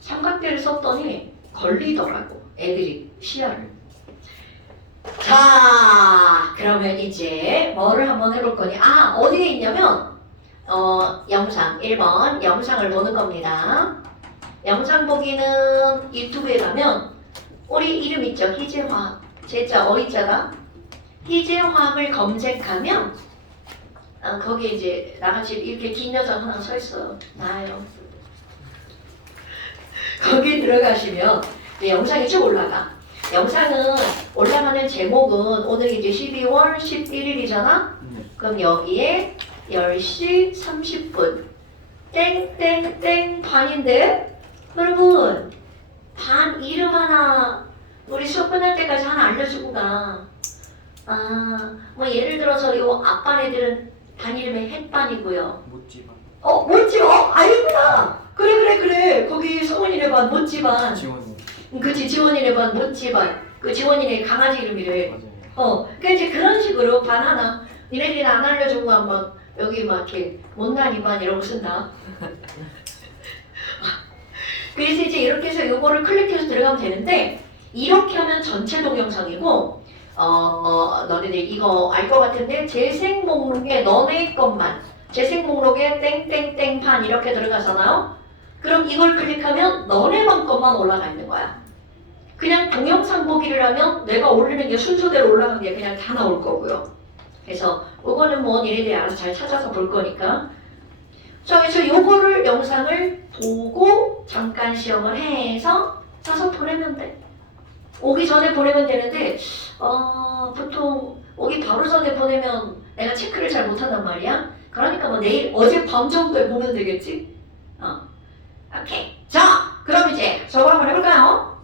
삼각대를 썼더니 걸리더라고. 애들이 시야를. 자, 그러면 이제 뭐를 한번 해볼 거니? 아, 어디에 있냐면 영상 1번 영상을 보는 겁니다. 영상 보기는 유튜브에 가면 우리 이름 있죠? 희재화. 제자 어이자가 희재화를 검색하면 거기에 이제 나같이 이렇게 긴 여자 하나 서 있어. 나요. 거기 들어가시면 영상이 쭉 올라가. 영상은 올라가는 제목은 오늘 이제 12월 11일이잖아? 그럼 여기에 10시 30분 땡땡땡 반인데 여러분 반 이름 하나 우리 수업 끝날 때까지 하나 알려주고 가. 뭐 예를 들어서 요 앞반 애들은 반 이름이 햇반이고요. 못지반. 못지반? 아니구나. 그래. 거기 성훈이네 반 못지반. 지원이. 그치, 지원이네 반 못지반. 그 지원이네 강아지 이름이래. 맞아요. 그러니까 이제 그런 식으로 반 하나. 니네들이 안 알려주고 한번 여기 막 이렇게 못난 이반 이런 거 쓴다. 그래서 이제 이렇게 해서 요거를 클릭해서 들어가면 되는데 이렇게 하면 전체 동영상이고 너네들 이거 알 것 같은데 재생 목록에 너네 것만 재생 목록에 땡땡땡판 이렇게 들어가잖아요. 그럼 이걸 클릭하면 너네만 것만 올라가 있는 거야. 그냥 동영상 보기를 하면 내가 올리는 게 순서대로 올라간 게 그냥 다 나올 거고요. 그래서 이거는 뭐 니네들이 알아서 잘 찾아서 볼 거니까. 자, 그래서 요거를 영상을 보고 잠깐 시험을 해서 사서 보내면 돼. 오기 전에 보내면 되는데 보통 오기 바로 전에 보내면 내가 체크를 잘 못한단 말이야. 그러니까 뭐 내일 어젯밤 정도에 보면 되겠지? 오케이. 자, 그럼 이제 저거 한번 해볼까요?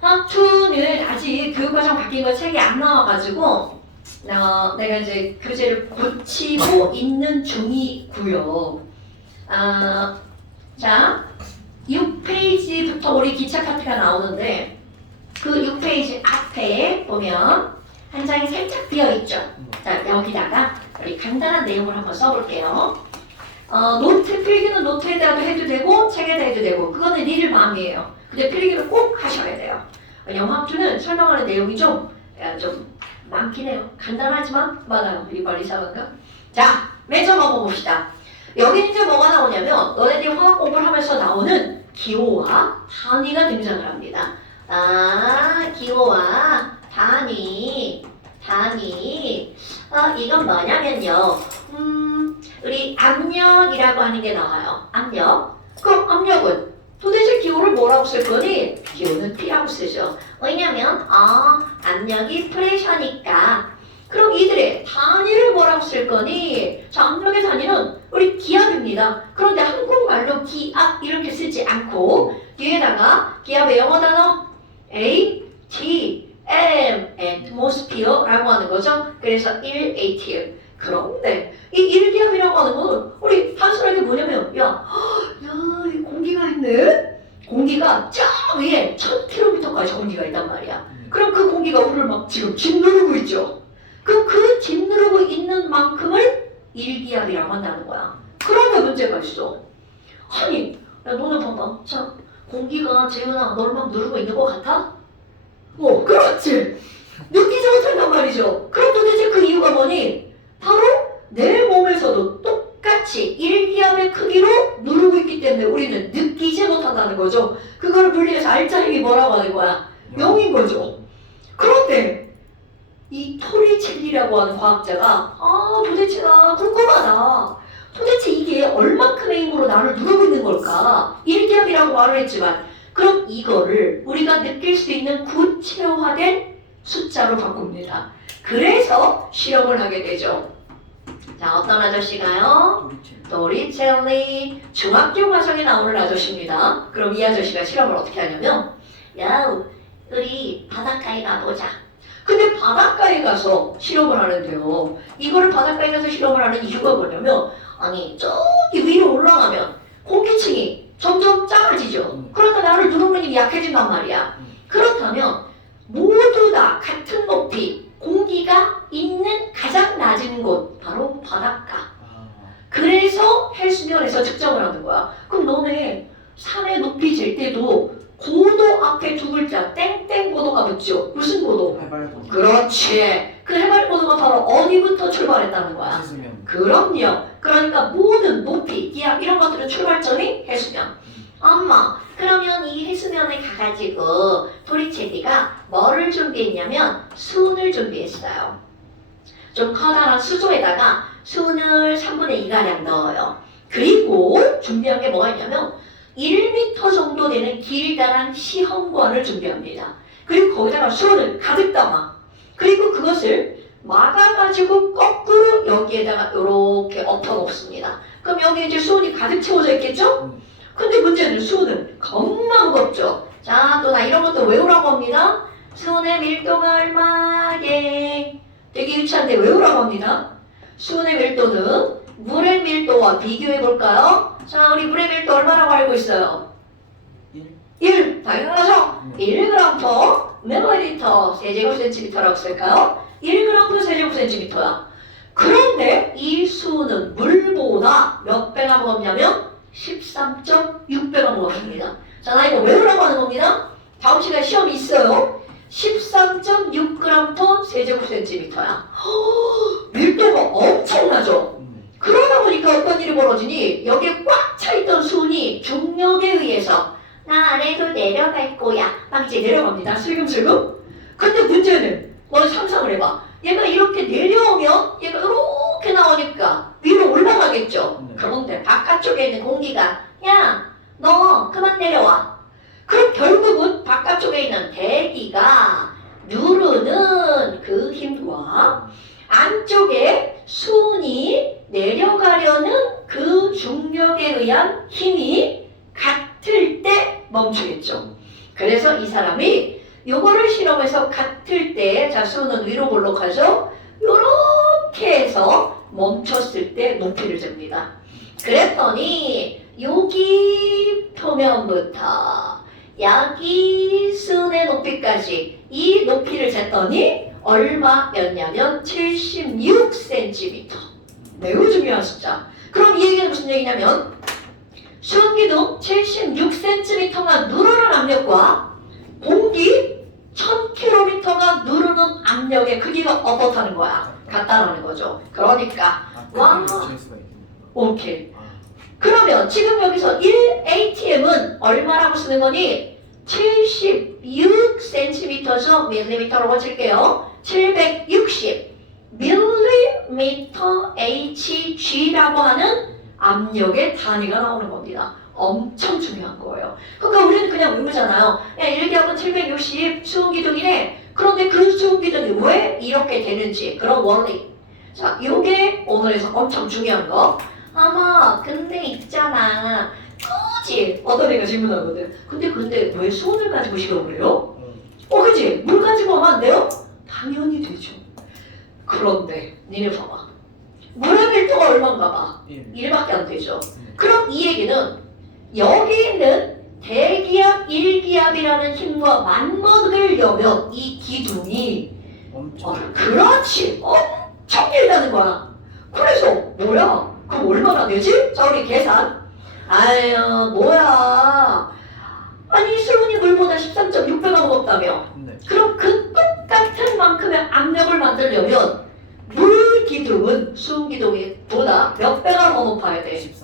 2는 아직 교육과정 바뀐 거 책이 안 나와가지고 내가 이제 교재를 고치고 있는 중이고요. 자, 6페이지부터 우리 기차 파트가 나오는데 그 6페이지 앞에 보면 한 장이 살짝 비어있죠. 자, 여기다가 우리 간단한 내용을 한번 써볼게요. 노트 필기는 노트에다가 해도 되고 책에다 해도 되고 그거는 니들 마음이에요. 근데 필기는 꼭 하셔야 돼요. 영합주는 설명하는 내용이 좀 많긴 해요. 간단하지만 많아요. 이빨 이상한가? 자, 맨 처음 한번 봅시다. 여기 이제 뭐가 나오냐면 너네들이 화학 공부를 하면서 나오는 기호와 단위가 등장을 합니다. 기호와 단위. 이건 뭐냐면요. 우리 압력이라고 하는 게 나와요. 압력. 그럼 압력은 도대체 기호를 뭐라고 쓸 거니? 기호는 P라고 쓰죠. 왜냐면 압력이 프레셔니까. 그럼 이들의 단위를 뭐라고 쓸 거니? 자, 압력의 단위는 우리 기압입니다. 그런데 한국말로 기압 이렇게 쓰지 않고 뒤에다가 기압의 영어 단어 ATM, atmosphere라고 하는 거죠. 그래서 1ATM. 그런데 이 1기압이라고 하는 거는 우리 단순하게 뭐냐면 이 공기가 있네? 공기가 저 위에 1000km까지 공기가 있단 말이야. 그럼 그 공기가 우리를 막 지금 짓누르고 있죠. 그럼 그 짓누르고 있는 만큼을 1기압이라고 한다는 거야. 그런데 문제가 있어. 아니, 야 너네 봐봐. 자, 공기가 재훈아 너를 막 누르고 있는 것 같아? 그렇지. 느끼지 못한단 말이죠. 그럼 도대체 그 이유가 뭐니? 바로 내 몸에서도 똑같이 1기압의 크기로 누르고 있기 때문에 우리는 느끼지 못한다는 거죠. 그걸 분리해서 알짜님이 뭐라고 하는 거야? 0인 거죠. 그런데 이 토리첼리라고 하는 과학자가 도대체 나 궁금하다. 도대체 이게 얼만큼의 힘으로 나를 누르고 있는 걸까? 1기압이라고 말을 했지만 그럼 이거를 우리가 느낄 수 있는 구체화된 숫자로 바꿉니다. 그래서 실험을 하게 되죠. 자, 어떤 아저씨가요? 도리첼리. 중학교 과정에 나오는 아저씨입니다. 그럼 이 아저씨가 실험을 어떻게 하냐면 우리 바닷가에 가보자. 근데 바닷가에 가서 실험을 하는데요. 이거를 바닷가에 가서 실험을 하는 이유가 뭐냐면 아니 저기 위로 올라가면 공기층이 점점 작아지죠. 그러니까 나를 누르는 힘이 약해진단 말이야. 그렇다면 모두 다 같은 높이 공기가 있는 가장 낮은 곳 바로 바닷가. 그래서 해수면에서 측정을 하는 거야. 그럼 너네 산의 높이 잴 때도 고도 앞에 두 글자 땡땡 고도가 붙죠. 무슨 고도? 해발고 그렇지. 그 해발 고도가 바로 어디부터 출발했다는 거야? 해수면 그럼요. 그러니까 모든 높이, 기압 이런 것들은 출발점이 해수면. 엄마, 그러면 이 해수면에 가가지고 도리체리가 뭐를 준비했냐면 순을 준비했어요. 좀 커다란 수조에다가 순을 3분의 2가량 넣어요. 그리고 준비한 게 뭐가 있냐면 1m 정도 되는 길다란 시험관을 준비합니다. 그리고 거기다가 수온을 가득 담아. 그리고 그것을 막아가지고 거꾸로 여기에다가 이렇게 엎어놓습니다. 그럼 여기 이제 수온이 가득 채워져 있겠죠? 근데 문제는 수온은 겁나 무겁죠? 자, 또 나 이런 것도 외우라고 합니다. 수온의 밀도가 얼마게? 되게 유치한데 외우라고 합니다. 수온의 밀도는 물의 밀도와 비교해 볼까요? 자, 우리 물의 밀도 얼마라고 알고 있어요? 1. 당연하죠? 1g/ml 세제곱센티미터라고 쓸까요? 1g/세제곱센티미터야. 그런데 이 수는 물보다 몇 배가 무겁냐면 13.6배가 무겁습니다. 자, 나 이거 외우라고 하는 겁니다. 다음 시간에 시험이 있어요. 13.6g/세제곱센티미터야. 밀도가 엄청나죠? 그러다 보니까 어떤 일이 벌어지니 여기에 꽉 차있던 수온이 중력에 의해서 나 아래로 내려갈 거야. 막 이제 내려갑니다. 슬금슬금. 근데 문제는 너 상상을 해봐. 얘가 이렇게 내려오면 얘가 이렇게 나오니까 위로 올라가겠죠. 그런데 바깥쪽에 있는 공기가 야, 너 그만 내려와. 그럼 결국은 바깥쪽에 있는 대기가 누르는 그 힘과 안쪽에 수온이 내려가려는 그 중력에 의한 힘이 같을 때 멈추겠죠. 그래서 이 사람이 요거를 실험해서 같을 때, 자, 수온은 위로 볼록하죠? 요렇게 해서 멈췄을 때 높이를 잽니다. 그랬더니 여기 표면부터 여기 수온의 높이까지 이 높이를 쟀더니 얼마였냐면 76cm. 매우 중요한 숫자. 그럼 이 얘기는 무슨 얘기냐면 수은기둥 76cm가 누르는 압력과 공기 1000km가 누르는 압력의 크기가 어떻다는 거야. 같다라는 거죠. 그러니까 와. 오케이. 그러면 지금 여기서 1atm은 얼마라고 쓰는 거니? 76cm죠. 밀리미터라고 칠게요. 760 밀리미터 hg라고 하는 압력의 단위가 나오는 겁니다. 엄청 중요한 거예요. 그러니까 우리는 그냥 외우잖아요. 야, 1기압은 760 수온기둥이래. 그런데 그 수온기둥이 왜 이렇게 되는지 그런 원리. 자, 요게 오늘에서 엄청 중요한 거. 아마 근데 있잖아. 굳이 어떤 애가 질문하거든. 근데 왜 수온을 가지고 시험을 해요? 그치? 물 가지고 하면 안 돼요? 당연히 되죠. 그런데 니네 봐봐. 물의 밀도가 얼마인가 봐. 1밖에 안 되죠. 그럼 이 얘기는 여기 있는 대기압 1기압이라는 힘과 맞먹으려면 이 기둥이 그렇지 엄청 길다는 거야. 그래서 뭐야? 그럼 얼마나 되지? 자, 우리 계산. 아유, 뭐야. 아니, 수온이 물보다 13.6배가 무겁다며. 그럼 그 똑같은 만큼의 압력을 만들려면 물 기둥은 수온 기둥보다 몇 배가 더 높아야 돼?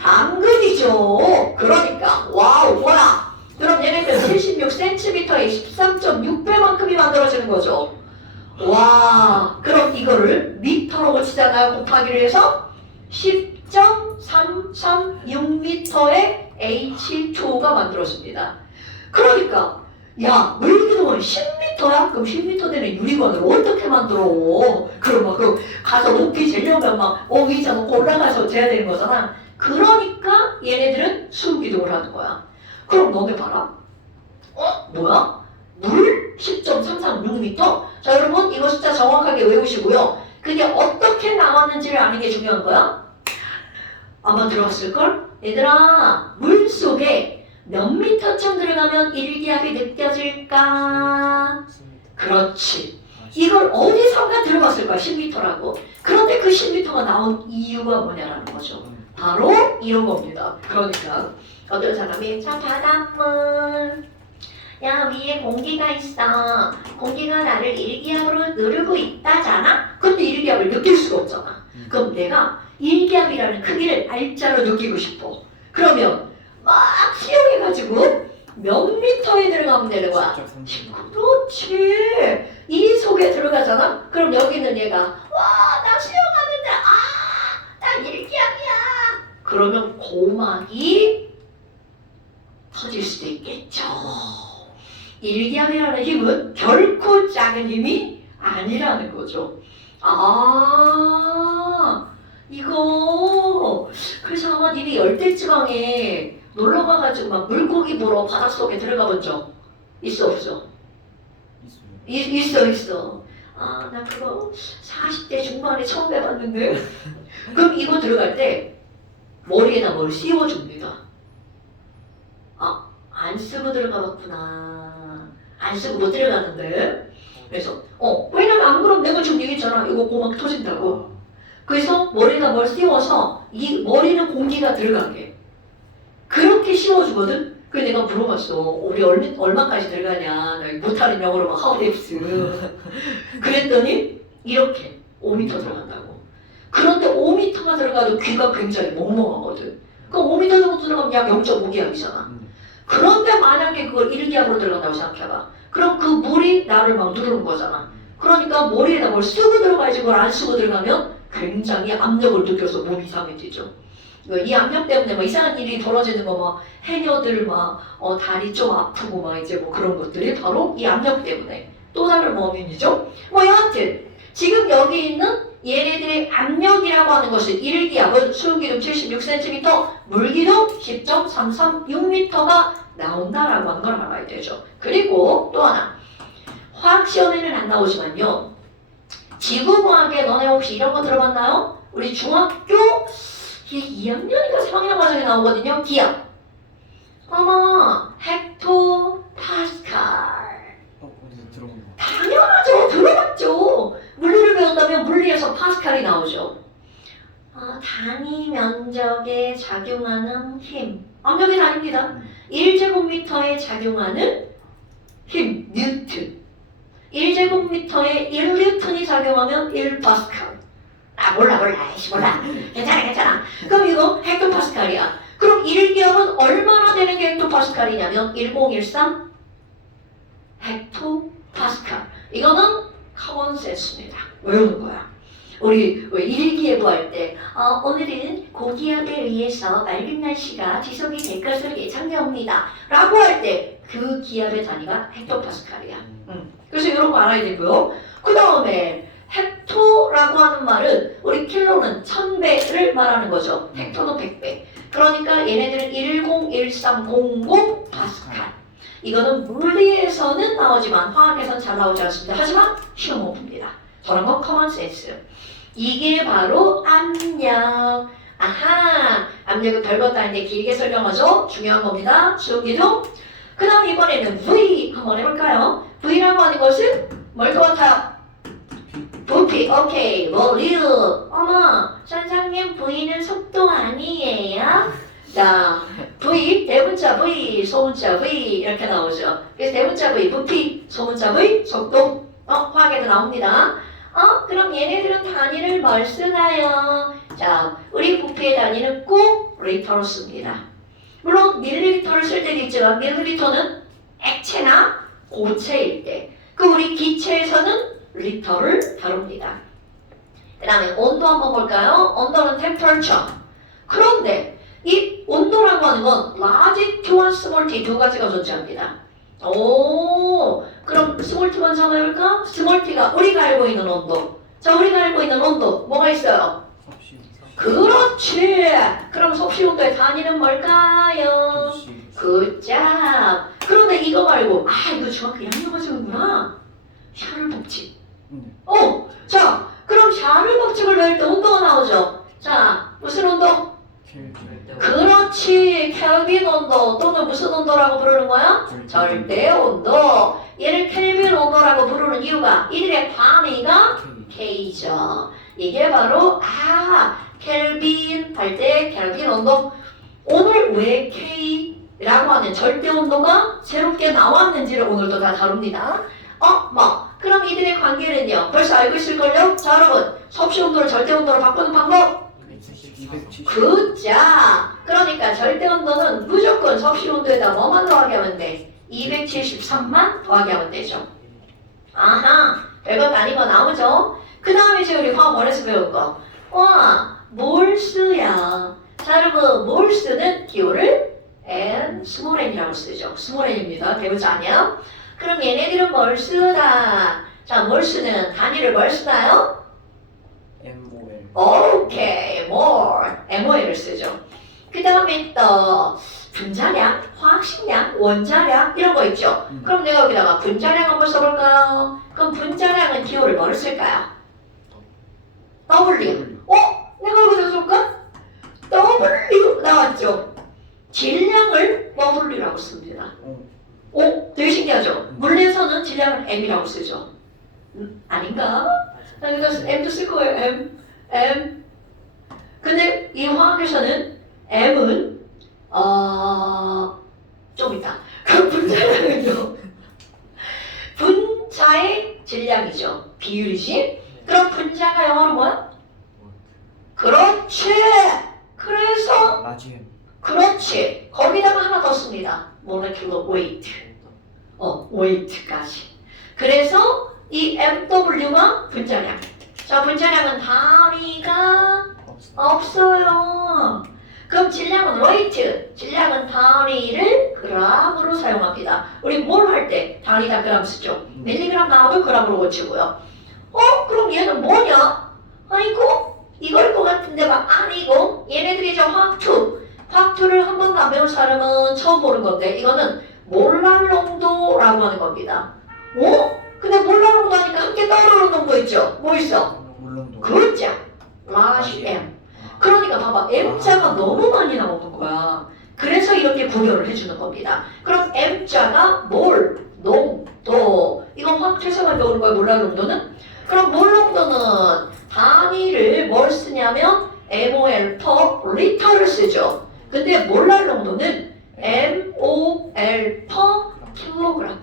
당근이죠. 그러니까 와우, 뭐야. 그럼 얘네들 76cm에 13.6배만큼이 만들어지는 거죠. 와, 그럼 이거를 미터로 치잖아요. 곱하기를 해서 10.336m의 H2가 만들어집니다. 그러니까 야, 물기둥은 10m야? 그럼 10m 되는 유리관을 어떻게 만들어? 그럼 막 가서 높이 재려면 막 의자 놓고 올라가서 재야 되는 거잖아. 그러니까 얘네들은 수기둥을 하는 거야. 그럼 너네 봐라. 뭐야? 물 10.336m? 자, 여러분 이거 숫자 정확하게 외우시고요. 그게 어떻게 나왔는지를 아는 게 중요한 거야. 아마 들어봤을걸? 얘들아, 물 속에 몇 미터쯤 들어가면 1기압이 느껴질까? 그렇지. 이걸 어디선가 들어봤을 거야, 10m라고. 그런데 그 10m가 나온 이유가 뭐냐라는 거죠. 바로 이런 겁니다. 그러니까 어떤 사람이 자 바닷물 야 위에 공기가 있어. 공기가 나를 일기압으로 누르고 있다잖아. 근데 일기압을 느낄 수가 없잖아. 그럼 내가 일기압이라는 크기를 알짜로 느끼고 싶어. 그러면 막 수영해가지고 몇 미터에 들어가면 되는 거야? 그렇지. 이 속에 들어가잖아? 그럼 여기 있는 얘가 와, 나 수영하는데 나 일기압이야. 그러면 고막이 터질 수도 있겠죠. 일기압이라는 힘은 결코 작은 힘이 아니라는 거죠. 이거 그래서 아마 니네 열대지방에 놀러가가지고 막 물고기 보러 바닷속에 들어가 본 적 있어 없어? 있어. 나 그거 40대 중반에 처음 해봤는데 그럼 이거 들어갈 때 머리에다 뭘 씌워줍니다. 안 쓰고 들어가봤구나. 안 쓰고 못 들어갔는데 그래서 왜냐면 안 그러면 내가 지금 얘기했잖아. 이거 고막 터진다고. 그래서 머리에다 뭘 씌워서 이 머리는 공기가 들어가게 그렇게 씌워주거든. 그래서 내가 물어봤어. 우리 얼마까지 들어가냐. 못하는 영어로 막 하우데프스. 그랬더니 이렇게 5m 들어간다고. 그런데 5m가 들어가도 귀가 굉장히 멍멍하거든. 그럼 5m 정도 들어가면 약 0.5기압이잖아. 그런데 만약에 그걸 1기압으로 들어간다고 생각해봐. 그럼 그 물이 나를 막 누르는 거잖아. 그러니까 머리에다 뭘 쓰고 들어가야지 그걸 안 쓰고 들어가면 굉장히 압력을 느껴서 몸이 이상해지죠. 이 압력 때문에 막 이상한 일이 벌어지는 거 막 해녀들 막 다리 좀 아프고 막 이제 뭐 그런 것들이 바로 이 압력 때문에 또 다른 원인이죠. 여하튼 지금 여기 있는 얘네들의 압력이라고 하는 것은 1기압은 수용기름 76cm, 물기름 10.336m가 나온다라고 하는 걸 알아야 되죠. 그리고 또 하나 화학시험에는 안 나오지만요. 지구과학에 너네 혹시 이런 거 들어봤나요? 우리 중학교 2학년인가 3학년 과정에 나오거든요. 기압. 헥토 파스칼. 어디서 들어본 거? 당연하죠. 들어봤죠. 물리를 배웠다면 물리에서 파스칼이 나오죠. 단위 면적에 작용하는 힘. 압력이 다릅니다. 1제곱미터에 작용하는 힘, 뉴튼. 1제곱미터에 1뉴턴이 작용하면 1파스칼. 몰라. 괜찮아. 그럼 이거 헥토파스칼이야. 그럼 1기압은 얼마나 되는 게 헥토파스칼이냐면 1013 헥토파스칼. 이거는 커먼센스입니다. 외우는 거야. 우리 왜 일기예보 할 때 오늘은 고기압에 의해서 맑은 날씨가 지속이 될 것으로 예상되옵니다. 라고 할 때 그 기압의 단위가 헥토파스칼이야. 그래서 이런 거 알아야 되고요. 그 다음에 헥토라고 하는 말은 우리 킬로는 1000배를 말하는 거죠. 헥토는 100배. 그러니까 얘네들은 101300 파스칼. 이거는 물리에서는 나오지만 화학에서는 잘 나오지 않습니다. 하지만 시험 못 풉니다. 저런 건 커먼센스. 이게 바로 압력. 압력은 별것도 아닌데 길게 설명하죠. 중요한 겁니다. 수용기둥. 그 다음 이번에는 V 한번 해볼까요? V라고 하는 것은 뭘 것 같아요? 부피. 오케이. 볼륨. 선생님 V는 속도 아니에요? 자, V, 대문자 V, 소문자 V 이렇게 나오죠. 그래서 대문자 V, 부피, 소문자 V, 속도. 화학에도 나옵니다. 그럼 얘네들은 단위를 뭘 쓰나요? 자, 우리 부피의 단위는 꼭 리터로 씁니다. 물론 밀리리터를 쓸 때도 있지만 밀리리터는 액체나 고체일 때. 그 우리 기체에서는 리터를 다룹니다. 그 다음에 온도 한번 볼까요? 온도는 temperature. 그런데 이 온도라고 하는 건 large T와 small T 두 가지가 존재합니다. 그럼 small T 먼저 한번 해볼까? small T가 우리가 알고 있는 온도. 자, 우리가 알고 있는 온도 뭐가 있어요? 그렇지. 그럼 섭씨 온도의 단위는 뭘까요? 굿잡. 그런데 이거 말고 이거 중학교 1학년 과정이구나. 샤를 법칙. 자, 그럼 샤를 법칙을 외울 때 온도가 나오죠. 자, 무슨 온도? 그렇지. 켈빈 온도 또는 무슨 온도라고 부르는 거야? 절대 온도. 얘를 켈빈 온도라고 부르는 이유가 이들의 단위가 K죠. 이게 바로 켈빈 할 때 켈빈 온도. 오늘 왜 K라고 하는 절대 온도가 새롭게 나왔는지를 오늘도 다 다룹니다. 그럼 이들의 관계는요. 벌써 알고 있을걸요? 자, 여러분. 섭씨 온도를 절대 온도로 바꾸는 방법. 270. 굿자. 그러니까 절대 온도는 무조건 섭씨 온도에다 뭐만 더하게 하면 돼? 273만 더하게 하면 되죠. 아하. 별것 아닌 거 나오죠? 그 다음에 이제 우리 화학 원에서 배울 거. 와, 몰스야. 자, 여러분. 몰스는 기호를 N, 스몰 n이라고 쓰죠. 스몰 n입니다. 배우지 않냐? 그럼 얘네들은 뭘 쓰다? 자, 뭘 쓰는? 단위를 뭘 쓰나요? MOL. 오케이, more. MOL을 쓰죠. 그 다음에 또 분자량, 화학식량, 원자량 이런 거 있죠. 그럼 내가 여기다가 분자량 한번 써볼까요? 그럼 분자량은 기호를 뭐를 쓸까요? W. 내가 여기다 쓸까? W 나왔죠. 질량을 W라고 씁니다. 되게 신기하죠? 물리에서는 질량을 M이라고 쓰죠. 아닌가? 그러니까 M도 쓸 거예요. M. 근데 이 화학에서는 M은 좀 있다. 그 분자량은요. 분자의 질량이죠. 비율이지. 그럼 분자가 영어로 뭐야? 그렇지. 그래서 라지엠. 그렇지. 거기다가 하나 더 씁니다. molecular weight. weight까지. 그래서 이 MW가 분자량. 자, 분자량은 단위가 없어요. 그럼 질량은 weight. 질량은 단위를 g으로 사용합니다. 우리 뭘 할 때 단위다 그램 쓰죠. 밀리그램 나와도 g으로 고치고요. 그럼 얘는 뭐냐? 아이고, 이걸 것 같은데 막 아니고 얘네들이 저 화학2. 화학2를 한 번도 안 배운 사람은 처음 보는 건데 이거는 몰랄 농도라고 하는 겁니다. 근데 몰랄 농도 하니까 함께 떠오르는 농도 있죠? 뭐 있어? 물론도. 그렇죠. 라지 M. 그러니까 봐봐. M자가 너무 많이 나오는 거야. 그래서 이렇게 구별을 해주는 겁니다. 그럼 M자가 몰, 농도. 이건 화학 최소만 배우는 거야, 몰랄 농도는? 그럼 몰 농도는 단위를 뭘 쓰냐면 MOL per 리터를 쓰죠. 근데 몰랄 농도는 MOL per 킬로그램.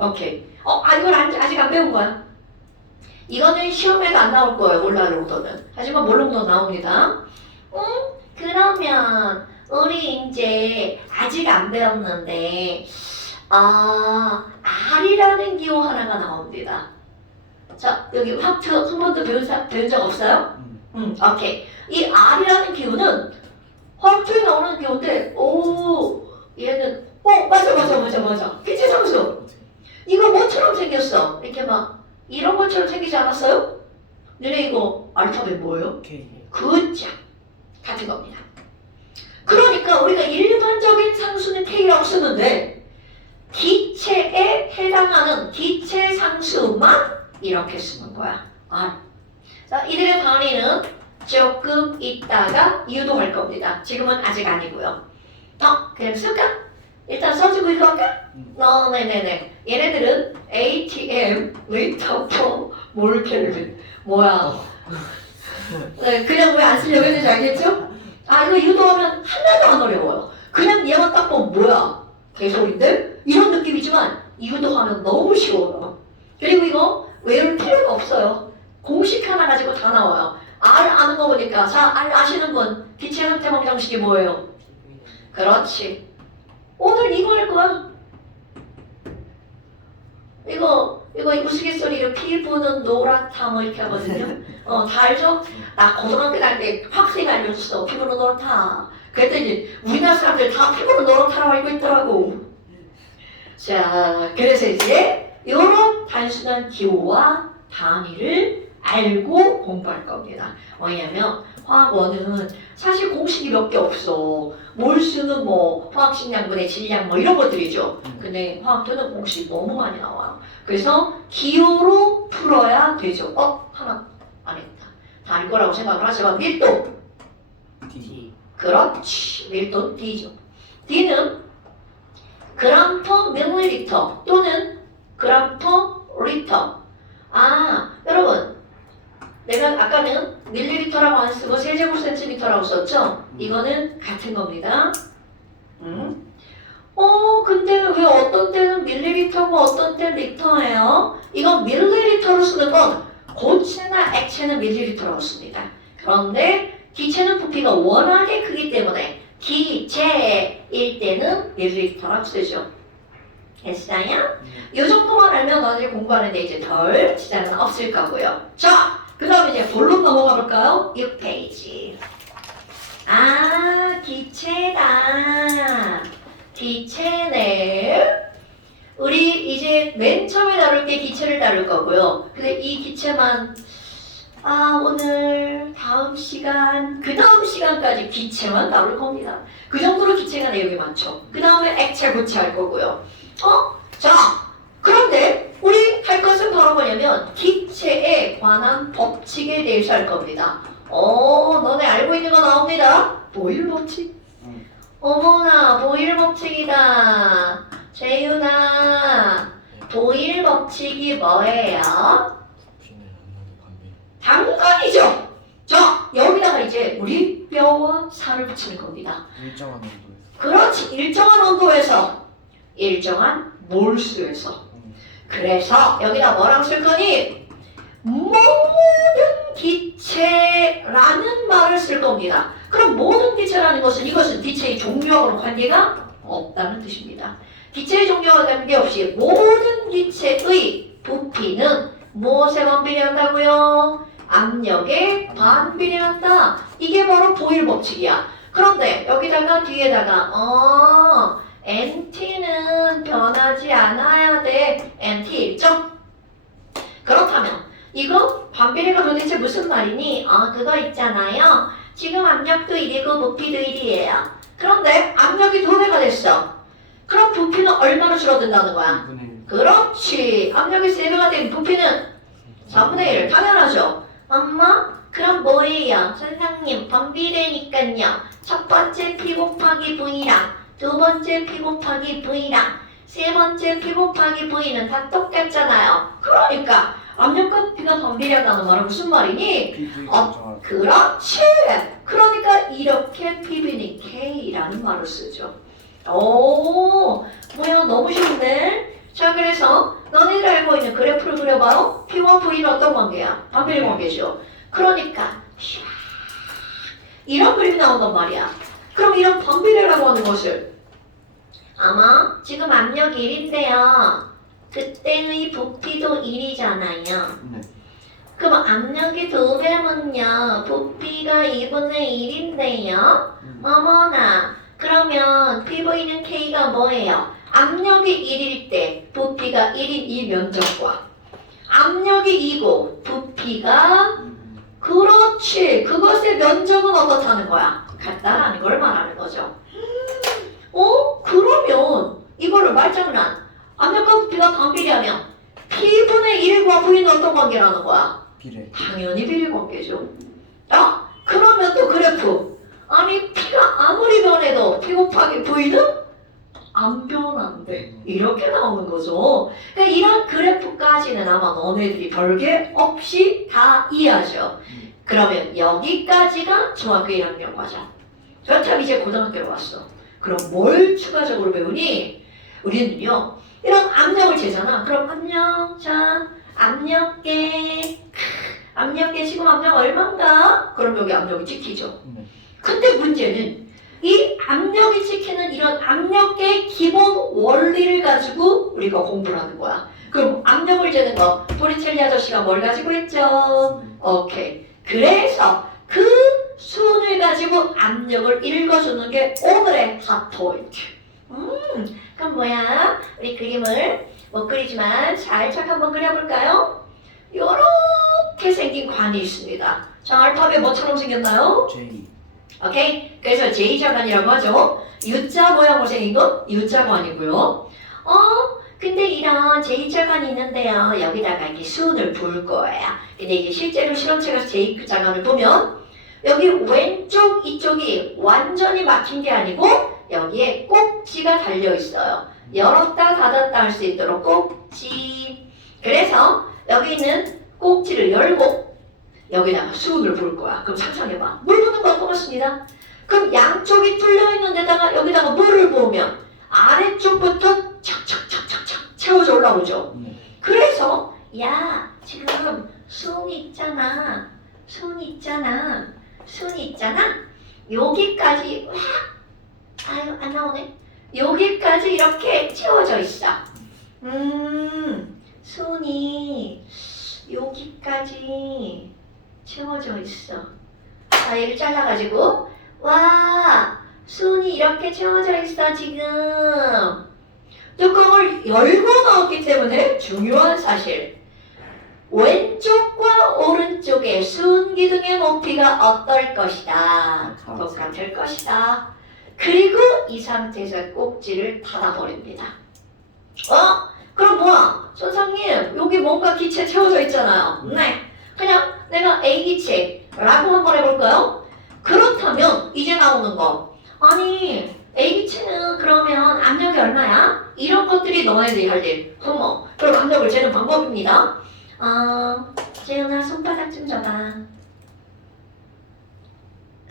오케이. 이걸 아직 안 배운 거야. 이거는 시험에도 안 나올 거예요, 몰랄 농도는. 하지만 몰 농도 나옵니다. 그러면 우리 이제 아직 안 배웠는데 R이라는 기호 하나가 나옵니다. 자, 여기 화학 한 번도 배운 적 없어요? 오케이. 이 R이라는 기호는 화학투에 나오는 기호인데, 얘는, 맞아. 기체상수. 이거 뭐처럼 생겼어? 이렇게 막, 이런 것처럼 생기지 않았어요? 너네 이거 알파벳 뭐예요? K. 그자. 같은 겁니다. 그러니까 우리가 일반적인 상수는 K라고 쓰는데, 기체에 해당하는 기체 상수만 이렇게 쓰는 거야. 자, 이들의 단위는 조금 있다가 유도할 겁니다. 지금은 아직 아니고요. 그냥 쓸까? 일단 써주고 이거 할까? 네네네. 얘네들은 ATM, 리터 퍼 몰 켈빈. 뭐야? 네, 그냥 왜 안 쓰려고 했는지 알겠죠? 이거 유도하면 하나도 안 어려워요. 그냥 얘만 딱 보면 뭐야? 개소리인데? 이런 느낌이지만 유도하면 너무 쉬워요. 그리고 이거 외울 필요가 없어요. 공식 하나 가지고 다 나와요. R 아는 거 보니까 자, R 아시는 분 기체 형태망 정식이 뭐예요? 그렇지. 오늘 이거 할 거야. 이거 우스갯소리로 피부는 노랗다 뭐 이렇게 하거든요. 다 알죠? 나 고등학교 다닐 때 학생이 알려줬어. 피부는 노랗다. 그랬더니 우리나라 사람들 다 피부는 노랗다라고 알고 있더라고. 자, 그래서 이제 이런 단순한 기호와 단위를 알고 공부할 겁니다. 왜냐면 화학원은 사실 공식이 몇 개 없어. 몰수는 뭐 화학식량분의 질량 뭐 이런 것들이죠. 근데 화학도는 공식이 너무 많이 나와요. 그래서 기호로 풀어야 되죠. 하나 안 했다. 다 알 거라고 생각을 하지만 밀도. D. 그렇지. 밀도 D죠. D는 그램 퍼 밀리리터 또는 그램 퍼 리터. 여러분 내가 아까는 밀리리터라고 안 쓰고 세제곱센티미터라고 썼죠? 이거는 같은 겁니다. 근데 왜 어떤 때는 밀리리터고 어떤 때는 리터예요? 이건 밀리리터로 쓰는 건 고체나 액체는 밀리리터라고 씁니다. 그런데 기체는 부피가 워낙에 크기 때문에 기체일 때는 밀리리터라고 쓰죠. 됐어요? 이 정도만 알면 나중에 공부하는데 이제 덜 지장은 없을 거고요. 자, 그 다음에 이제 본론 넘어가 볼까요? 6페이지. 아, 기체다. 기체네. 우리 이제 맨 처음에 다룰 게 기체를 다룰 거고요. 근데 이 기체만 오늘 다음 시간 그 다음 시간까지 기체만 다룰 겁니다. 그 정도로 기체가 내용이 많죠. 그 다음에 액체 고체 할 거고요. 자, 그런데 우리 할 것은 바로 뭐냐면 기체에 관한 법칙에 대해서 할 겁니다. 너네 알고 있는 거 나옵니다. 보일 법칙. 어머나, 보일 법칙이다. 재윤아, 보일 법칙이 뭐예요? 당연이죠. 자, 여기다가 이제 우리 뼈와 살을 붙이는 겁니다. 일정한 온도에서. 그렇지, 일정한 온도에서, 일정한 몰수에서. 그래서 여기다 뭐라고 쓸 거니? 모든 기체라는 말을 쓸 겁니다. 그럼 모든 기체라는 것은 이것은 기체의 종류하고는 관계가 없다는 뜻입니다. 기체의 종류와 관계없이 모든 기체의 부피는 무엇에 반비례한다고요? 압력에 반비례한다. 이게 바로 보일 법칙이야. 그런데 여기다가 뒤에다가 NT는 변하지 않아야 돼. NT 일정. 그렇다면 이거 반비례가 도대체 무슨 말이니? 그거 있잖아요. 지금 압력도 1이고 부피도 1이에요. 그런데 압력이 2배가 됐어. 그럼 부피는 얼마나 줄어든다는 거야? 2분의 1. 그렇지. 압력이 3배가 된 부피는 4분의 1. 당연하죠. 엄마? 그럼 뭐예요? 선생님, 반비례니까요. 첫 번째 P 곱하기 V랑 두 번째 P 곱하기 V랑 세 번째 P 곱하기 V는 다 똑같잖아요. 그러니까 압력과 부피가 반비례한다는 말은 무슨 말이니? PV 정정하기. 그렇지. 그러니까 이렇게 PV는 K라는 말을 쓰죠. 뭐야, 너무 쉬운데? 자, 그래서 너네들 알고 있는 그래프를 그려봐요. P와 V는 어떤 관계야? 반비례 관계죠. 그러니까 이런 그림이 나온단 말이야. 그럼 이런 반비례라고 하는 것을 아마 지금 압력 1인데요. 그때의 부피도 1이잖아요. 네. 그럼 압력이 2배면요. 부피가 2분의 1인데요. 어머나. 그러면 PV는 K가 뭐예요? 압력이 1일 때 부피가 1인 이 면적과 압력이 2고 부피가 그렇지. 그것의 면적은 어떻다는 거야? 같다라는 걸 말하는 거죠. 그러면 이거를 말장난 압력과 부피가 반비례하면 P분의 1과 V는 어떤 관계라는 거야? 비례. 당연히 비례 관계죠. 그러면 또 그래프. 아니 P가 아무리 변해도 P 곱하기 V는 안 변한대. 이렇게 나오는 거죠. 그러니까 이런 그래프까지는 아마 너네들이 별게 없이 다 이해하죠. 그러면 여기까지가 중학교 1학년 과정. 그렇다면 이제 고등학교로 왔어. 그럼 뭘 추가적으로 배우니? 우리는요. 이런 압력을 재잖아. 그럼 압력, 자, 압력계 지금 압력 얼마인가? 그럼 여기 압력이 찍히죠. 네. 근데 문제는 이 압력이 찍히는 이런 압력계 기본 원리를 가지고 우리가 공부를 하는 거야. 그럼 압력을 재는 거 보리첼리 아저씨가 뭘 가지고 있죠? 오케이. 그래서 그 수를 가지고 압력을 읽어주는 게 오늘의 핫포인트. 그럼 뭐야? 우리 그림을 못 그리지만 살짝 한번 그려볼까요? 요렇게 생긴 관이 있습니다. 자, 알파벳 뭐처럼 생겼나요? J. 오케이? 그래서 J자관이라고 하죠. U자 모양으로 생긴 건 U자관이고요. 근데 이런 J자관이 있는데요. 여기다가 이렇게 수은을 볼 거예요. 근데 이제 실제로 실험체 가서 J자관을 보면 여기 왼쪽 이쪽이 완전히 막힌 게 아니고 여기에 꼭지가 달려 있어요. 열었다 닫았다 할 수 있도록 꼭지. 그래서 여기 있는 꼭지를 열고 여기다가 수은을 부을 거야. 그럼 상상해봐. 물 부는 건 똑같습니다. 그럼 양쪽이 뚫려있는 데다가 여기다가 물을 부으면 아래쪽부터 착착착착착 채워져 올라오죠. 그래서 야 지금 수은이 있잖아. 수은이 있잖아. 여기까지 와 아유 안 나오네. 여기까지 이렇게 채워져 있어. 수은이 여기까지 채워져 있어. 자, 얘를 잘라가지고 와 수은이 이렇게 채워져 있어 지금. 뚜껑을 열고 넣었기 때문에 중요한 사실. 왼쪽과 오른쪽의 수은 기둥의 높이가 어떨 것이다. 똑같을 것이다. 그리고 이 상태에서 꼭지를 닫아버립니다. 그럼 뭐야? 선생님 여기 뭔가 기체 채워져 있잖아요. 네. 그냥 내가 A기체라고 한번 해볼까요? 그렇다면 이제 나오는 거. 아니 A기체는 그러면 압력이 얼마야? 이런 것들이 너네들이 할 일. 그럼 압력을 재는 방법입니다. 재현아 손바닥 좀 줘봐.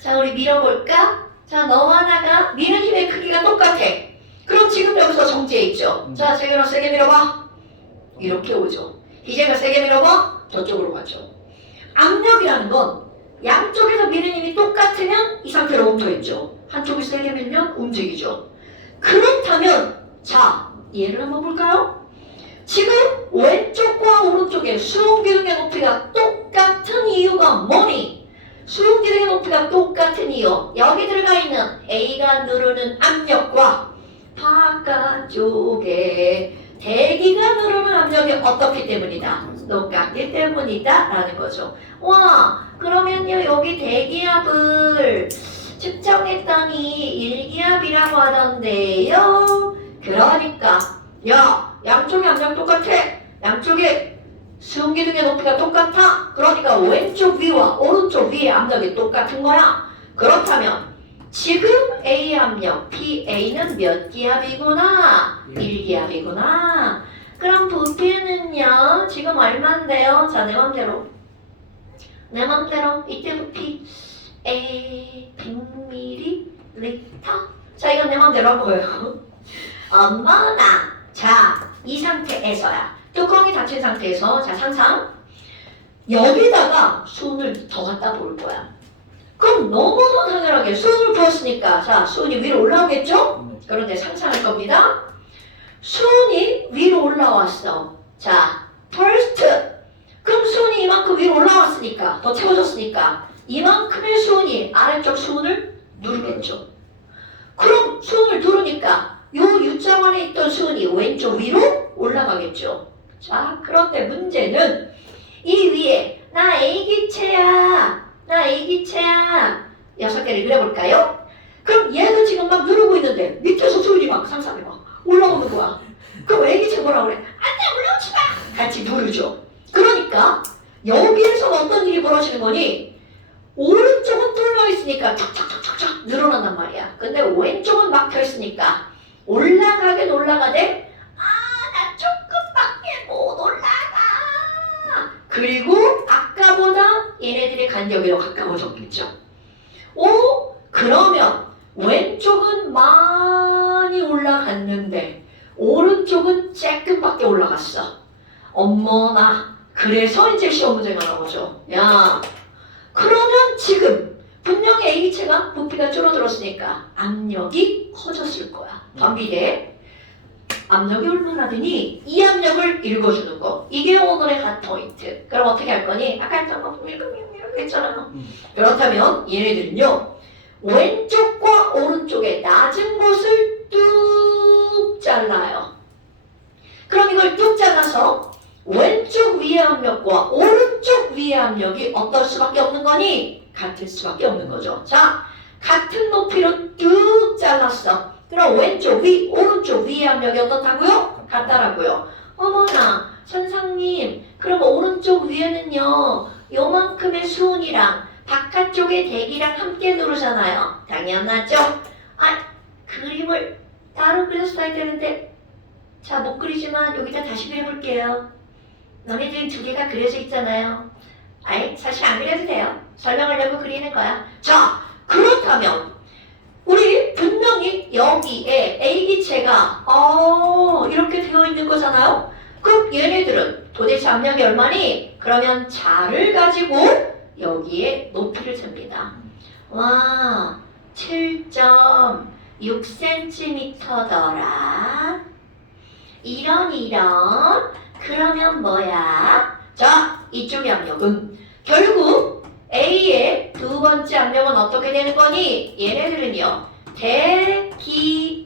자 우리 밀어볼까? 자 너와 나가 미는 힘의 크기가 똑같아. 그럼 지금 여기서 정지해 있죠. 자 재현아 세게 밀어봐. 이렇게 오죠. 희재가 세게 밀어봐. 저쪽으로 가죠. 압력이라는 건 양쪽에서 미는 힘이 똑같으면 이 상태로 멈춰있죠. 한쪽이 세게 밀면 움직이죠. 그렇다면 자 얘를 한번 볼까요? 지금 왼쪽과 오른쪽의 수은 기둥의 높이가 똑같은 이유가 뭐니? 수은 기둥의 높이가 똑같은 이유. 여기 들어가 있는 A가 누르는 압력과 바깥쪽에 대기가 누르는 압력이 어떻기 때문이다? 똑같기 때문이다 라는 거죠. 와 그러면요 여기 대기압을 측정했더니 일기압이라고 하던데요. 그러니까 야 양쪽의 압력 똑같아. 양쪽의 수은 기둥의 높이가 똑같아. 그러니까 왼쪽 위와 오른쪽 위의 압력이 똑같은 거야. 그렇다면 지금 A 압력 PA는 몇 기압이구나? 1기압이구나. 그럼 부피는요 지금 얼만데요? 자 내 맘대로 이때 부피 A 100ml. 자 이건 내 맘대로 한 거예요. 어머나. 자 이 상태에서야 뚜껑이 닫힌 상태에서 자 상상 여기다가 수은을 더 갖다 부을 거야. 그럼 너무도 당연하게 수은을 부었으니까 자 수은이 위로 올라오겠죠? 그런데 상상할 겁니다. 수은이 위로 올라왔어. 자 first 그럼 수은이 이만큼 위로 올라왔으니까 더 채워졌으니까 이만큼의 수은이 아래쪽 수은을 누르겠죠. 그럼 수은을 누르니까 요 U자 안에 있던 수은이 왼쪽 위로 올라가겠죠. 자 그런데 문제는 이 위에 나 A기체야 6개를 그려볼까요? 그럼 얘도 지금 막 누르고 있는데 밑에서 수은이 막 상상해 막 올라오는 거야. 그럼 A기체 뭐라 그래? 안돼 올라오지 마! 같이 누르죠. 그러니까 여기에서 어떤 일이 벌어지는 거니? 오른쪽은 뚫려 있으니까 탁탁탁탁 늘어난단 말이야. 근데 왼쪽은 막혀 있으니까 올라가긴 올라가되 나 조금밖에 못 올라가. 그리고 아까보다 얘네들의 간격이 더 가까워졌겠죠. 그러면 왼쪽은 많이 올라갔는데 오른쪽은 조금밖에 올라갔어. 어머나. 그래서 이제 시험 문제가 나오죠. 야 그러면 지금 분명히 A기체가 부피가 줄어들었으니까 압력이 커졌을 거야. 반비례 압력이 얼마나 되니? 이 압력을 읽어주는 거. 이게 오늘의 핫포인트. 그럼 어떻게 할 거니? 아까 했던 거 이렇게 했잖아요. 그렇다면 얘네들은요 왼쪽과 오른쪽의 낮은 곳을 뚝 잘라요. 그럼 이걸 뚝 잘라서 왼쪽 위의 압력과 오른쪽 위의 압력이 어떨 수밖에 없는 거니? 같을 수밖에 없는 거죠. 자, 같은 높이로 뚝 잘랐어. 그럼 왼쪽 위, 오른쪽 위의 압력이 어떻다고요? 같다라고요. 어머나, 선생님, 그럼 오른쪽 위에는요, 요만큼의 수은이랑 바깥쪽의 대기랑 함께 누르잖아요. 당연하죠? 그림을 따로 그렸어야 되는데, 자, 못 그리지만 여기다 다시 그려볼게요. 너네들은 두 개가 그려져 있잖아요. 아이, 사실 안 그려도 돼요. 설명하려고 그리는 거야. 자, 그렇다면 우리 분명히 여기에 A 기체가 이렇게 되어 있는 거잖아요. 그럼 얘네들은 도대체 압력이 얼마니? 그러면 자를 가지고 여기에 높이를 잽니다. 와, 7.6cm더라. 이런. 그러면 뭐야? 자, 이쪽의 압력은 결국 A의 두 번째 압력은 어떻게 되는 거니? 얘네들은요,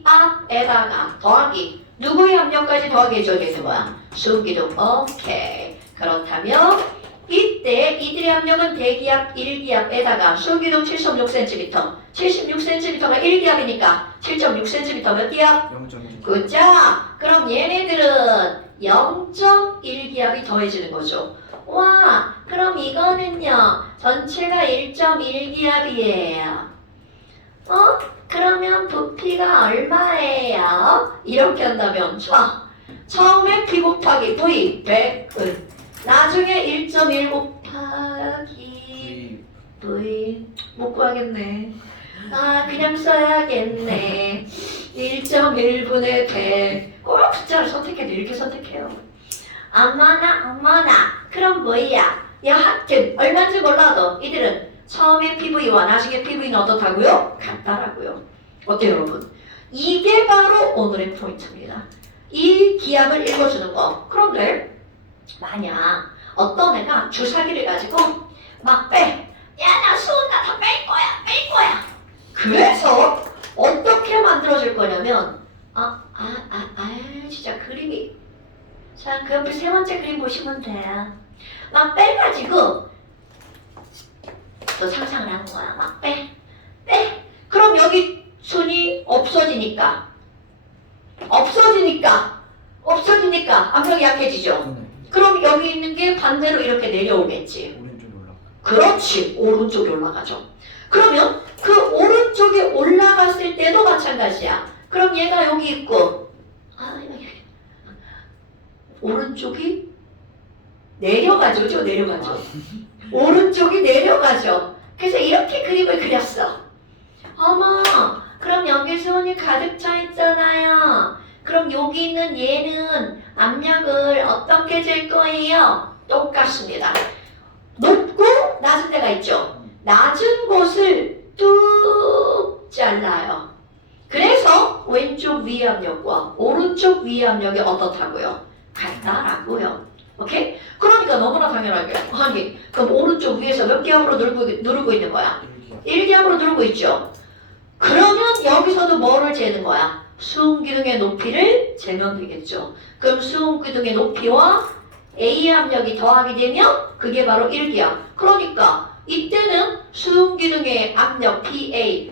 대기압에다가 더하기 누구의 압력까지 더하기 해줘야 되는 거야? 수기둥. 오케이. 그렇다면 이때 이들의 압력은 대기압 1기압에다가 수기둥 7.6cm 76cm가 1기압이니까 7.6cm 몇 기압? 0.1. 그자, 그럼 얘네들은 0.1기압이 더해지는 거죠. 와, 그럼 이거는요, 전체가 1.1기압이에요. 그러면 부피가 얼마예요? 이렇게 한다면, 자, 처음에 P 곱하기 V 100은 나중에 1.1 곱하기 V 못 구하겠네. 그냥 써야겠네. 1.1분의 100. 꼭 숫자를 선택해도 이렇게 선택해요. 어머나. 그럼 뭐야? 여하튼 얼마인지 몰라도 이들은 처음에 PV와 나중에 PV는 어떻다고요? 같다라고요. 어때요 여러분? 이게 바로 오늘의 포인트입니다. 이 기압을 읽어주는 거. 그런데 만약 어떤 애가 주사기를 가지고 막 빼. 야, 나 수은다 다 뺄 거야. 그래서 어떻게 만들어질 거냐면 진짜 그림이. 자, 그 옆에 세 번째 그림 보시면 돼요. 막 빼가지고 또 상상을 하는 거야. 막 빼. 그럼 여기 순이 없어지니까 압력이 약해지죠. 네. 그럼 여기 있는 게 반대로 이렇게 내려오겠지. 오른쪽에 올라가. 그렇지. 오른쪽에 올라가죠. 그러면 그 오른쪽에 올라갔을 때도 마찬가지야. 그럼 얘가 여기 있고 오른쪽이 내려가죠. 오른쪽이 내려가죠. 그래서 이렇게 그림을 그렸어. 어머, 그럼 여기 수온이 가득 차 있잖아요. 그럼 여기 있는 얘는 압력을 어떻게 잴 거예요? 똑같습니다. 높고 낮은 데가 있죠. 낮은 곳을 뚝 잘라요. 그래서 왼쪽 위의 압력과 오른쪽 위의 압력이 어떻다고요? 같다라고요. 오케이? 그러니까 너무나 당연하게 그럼 오른쪽 위에서 몇 기압으로 누르고 있는 거야? 1기압으로 누르고 있죠. 그러면 여기서도 뭐를 재는 거야? 수음기둥의 높이를 재면 되겠죠. 그럼 수음기둥의 높이와 A 압력이 더하게 되면 그게 바로 1기압. 그러니까 이때는 수음기둥의 압력 PA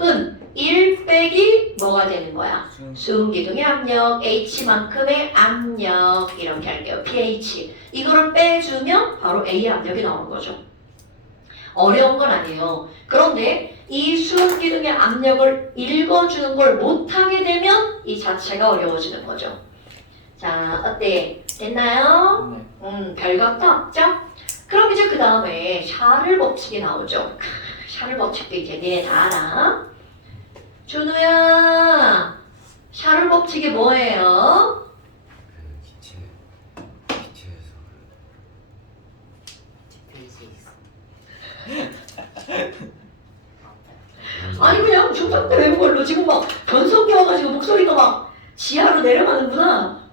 은 1 빼기 뭐가 되는 거야? 수음기둥의 압력 H만큼의 압력 이렇게 할게요. pH 이거를 빼주면 바로 A 압력이 나오는 거죠. 어려운 건 아니에요. 그런데 이 수음기둥의 압력을 읽어주는 걸 못하게 되면 이 자체가 어려워지는 거죠. 자, 어때? 됐나요? 네. 별것도 없죠? 그럼 이제 그 다음에 샤를 법칙이 나오죠. 샤를 법칙도 이제 니네 다 알아. 준우야, 샤를 법칙이 뭐예요? 아니 그냥 중턱 때 외운 걸로 지금 막 변성기 와가지고 목소리가 막 지하로 내려가는구나.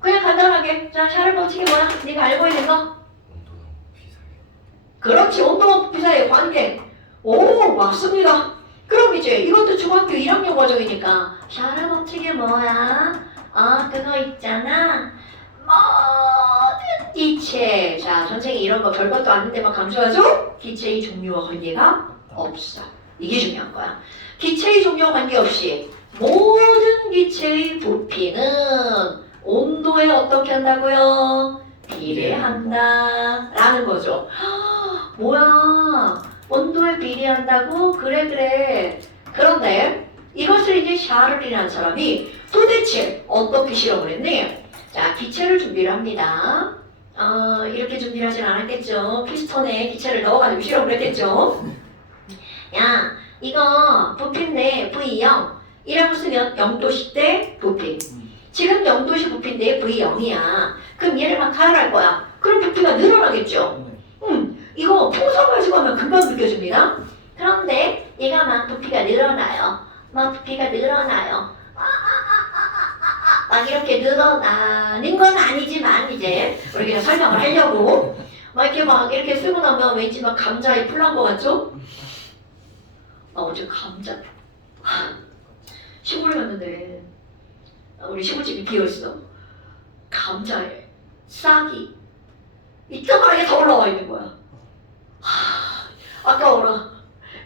그냥 간단하게 자, 샤를 법칙이 뭐야? 네가 알고 있는 거? 그렇지, 온도와 부피 사이의 관계. 오, 맞습니다. 그럼 이제 이것도 중학교 1학년 과정이니까 샤를 법칙이 뭐야? 그거 있잖아. 모든 기체. 자, 선생님이 이런 거 별것도 아닌데만 강조하죠? 기체의 종류와 관계가 없어. 이게 중요한 거야. 기체의 종류와 관계없이 모든 기체의 부피는 온도에 어떻게 한다고요? 비례한다 라는 거죠. 뭐야, 온도에 비례한다고? 그래. 그런데 이것을 이제 샤를이라는 사람이 도대체 어떻게 실험을 했니? 자, 기체를 준비를 합니다. 이렇게 준비를 하진 않았겠죠. 피스톤에 기체를 넣어가지고 실험을 했겠죠. 야, 이거 부피인데 V0 이라고 쓰면 0도씨 때 부피. 지금 0도씨 부피인데 V0이야. 그럼 얘를 막 가열할 거야. 그럼 부피가 늘어나겠죠. 이거 풍선 가지고 하면 금방 느껴집니다. 그런데 얘가 막 부피가 늘어나요. 막 부피가 늘어나요. 막 이렇게 늘어나는 건 아니지만 이제 우리 그냥 설명을 하려고 막 이렇게 쓰고 나면 왠지 막 감자에 풀난 거 같죠? 어제 감자 시골에 갔는데 우리 시골집이 비어있어. 감자에 싹이 이따만하게 다 올라와 있는 거야. 아까워라.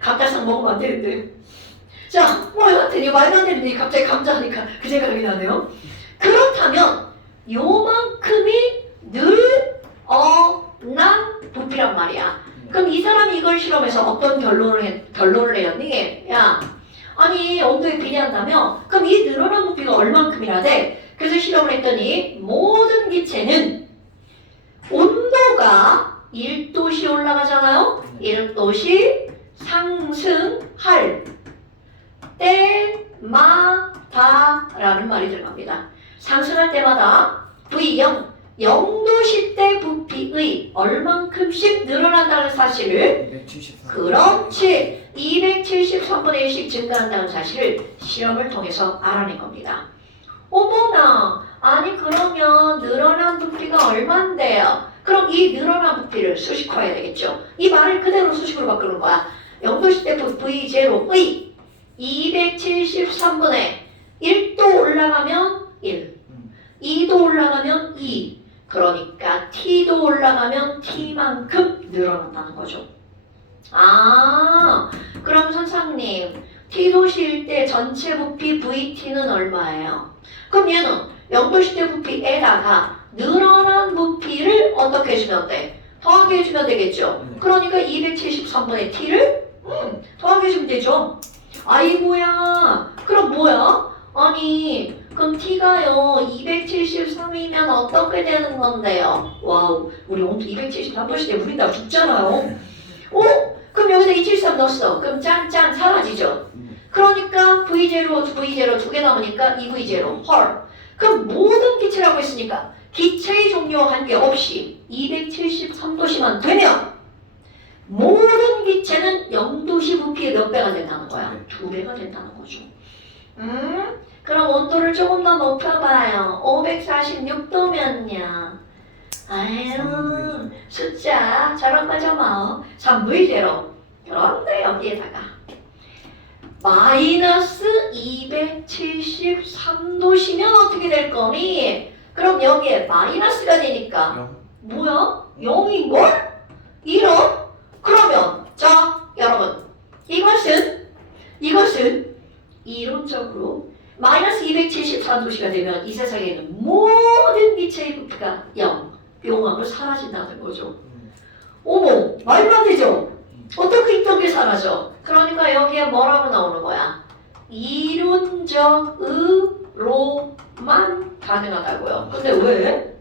감자싹 먹으면 안 되는데. 자, 뭐야? 되게 말도 안 되는데 갑자기 감자 하니까 그 생각이 나네요. 그렇다면 요만큼이 늘어난 부피란 말이야. 그럼 이 사람이 이걸 실험해서 어떤 결론을 내었니? 야, 아니 온도에 비례한다며? 그럼 이 늘어난 부피가 얼만큼이나 돼? 그래서 실험을 했더니 모든 기체는 온도가 1도씨 올라가잖아요? 1도씨 상승할 때마다라는 말이 들어갑니다. 상승할 때마다 V0, 0도씨 때 부피의 얼만큼씩 늘어난다는 사실을 273. 그렇지 273분의 1씩 증가한다는 사실을 실험을 통해서 알아낸 겁니다. 어머나 아니 그러면 늘어난 부피가 얼만데요? 그럼 이 늘어난 부피를 수식화해야 되겠죠. 이 말을 그대로 수식으로 바꾸는 거야. 0도씨 때 V0의 273분의 1도 올라가면 1, 2도 올라가면 2, 그러니까 T도 올라가면 T만큼 늘어난다는 거죠. 아, 그럼 선생님 T도시일 때 전체 부피 VT는 얼마예요? 그럼 얘는 0도시 때 부피에다가 늘어난 부피를 어떻게 해주면 돼? 더하게 해주면 되겠죠. 그러니까 273분의 T를 더하게 해주면 되죠. 아이고야 그럼 뭐야? 아니 그럼 T가요 273이면 어떻게 되는 건데요? 와우 우리 온도 273도시 때 우린 다 죽잖아요. 그럼 여기다 273 넣었어. 그럼 짠짠 사라지죠. 그러니까 V0 두 개 남으니까 2V0 헐. 그럼 모든 기체라고 했으니까 기체의 종류와 관계없이 273도씨만 되면 모든 기체는 0도씨 부피의 몇 배가 된다는 거야? 2배가 된다는 거죠. 그럼 온도를 조금 더 높여봐요. 546도면요. 아유 숫자 저런 거죠 뭐. 3V0. 그런데 여기에다가 마이너스 273도시면 어떻게 될 거니? 그럼 여기에 마이너스가 되니까 뭐야? 0인걸? 1원? 그러면 자 여러분 이것은 이론적으로 마이너스 273도시가 되면 이 세상에 있는 모든 기체의 부피가 0, 용암으로 사라진다는 거죠. 어머 말도 안 되죠? 어떻게 있던 게 사라져? 그러니까 여기에 뭐라고 나오는 거야? 이론적으로만 가능하다고요. 근데 왜?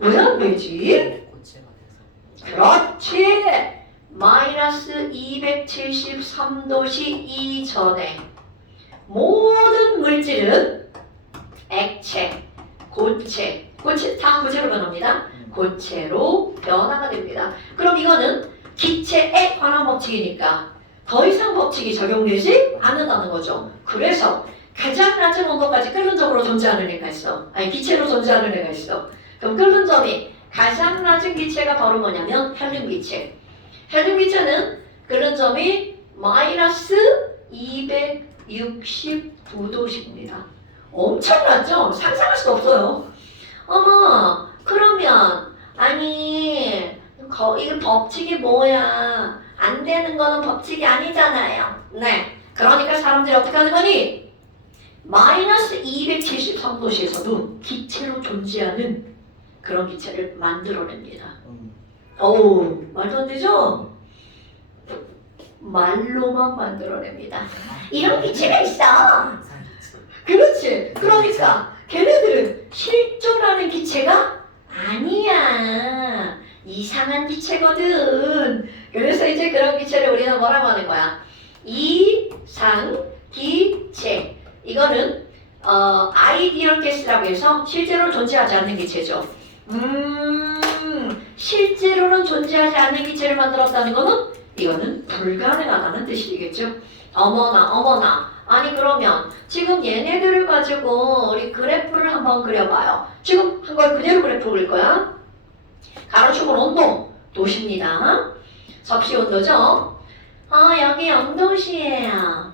왜 안 되지? 그렇지! 마이너스 273도씨 이전에 모든 물질은 액체, 고체 다 고체로 변합니다. 고체로 변화가 됩니다. 그럼 이거는 기체에 관한 법칙이니까 더 이상 법칙이 적용되지 않는다는 거죠. 그래서 가장 낮은 온도까지 끓는 점으로 존재하는 애가 있어. 아니 기체로 존재하는 애가 있어. 그럼 끓는 점이 가장 낮은 기체가 바로 뭐냐면 헬륨 기체. 헬륨 기체는 끓는 점이 마이너스 269도씨입니다. 엄청 낮죠? 상상할 수 없어요. 어머 그러면 아니 이게 법칙이 뭐야? 안 되는 거는 법칙이 아니잖아요. 네. 그러니까 사람들이 어떻게 하는 거니? 마이너스 273도씨에서도 기체로 존재하는 그런 기체를 만들어냅니다. 어우, 말도 안 되죠? 말로만 만들어냅니다. 이런 기체가 있어. 그렇지. 그러니까 걔네들은 실존하는 기체가 아니야. 이상한 기체거든. 그래서 이제 그런 기체를 우리는 뭐라고 하는 거야? 이상기체. 이거는 아이디얼 가스라고 해서 실제로 존재하지 않는 기체죠. 실제로는 존재하지 않는 기체를 만들었다는 거는 이거는 불가능하다는 뜻이겠죠. 어머나. 아니 그러면 지금 얘네들을 가지고 우리 그래프를 한번 그려봐요. 지금 한 걸 그대로 그래프 그릴 거야. 가로축은 온도, 도시입니다. 접시 온도죠. 여기 0도시예요.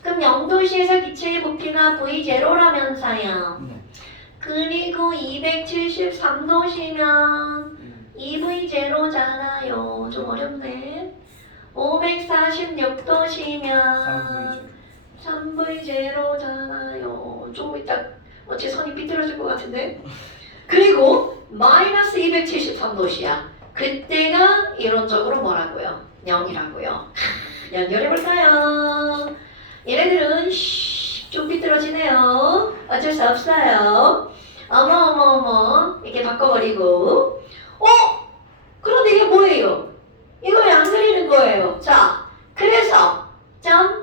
그럼 0도시에서 기체의 부피가 V0라면서요. 네. 그리고 273도시면 2V0잖아요. 좀 어렵네. 546도시면 3V0잖아요. 좀 이따 어째 선이 삐뚤어질 것 같은데. 그리고 마이너스 273도시야. 그때가 이론적으로 뭐라고요? 0이라고요. 연결해볼까요? 얘네들은 좀 삐뚤어지네요. 어쩔 수 없어요. 어머 이렇게 바꿔버리고 그런데 이게 뭐예요? 이거 왜 안 그리는 거예요? 자, 그래서 점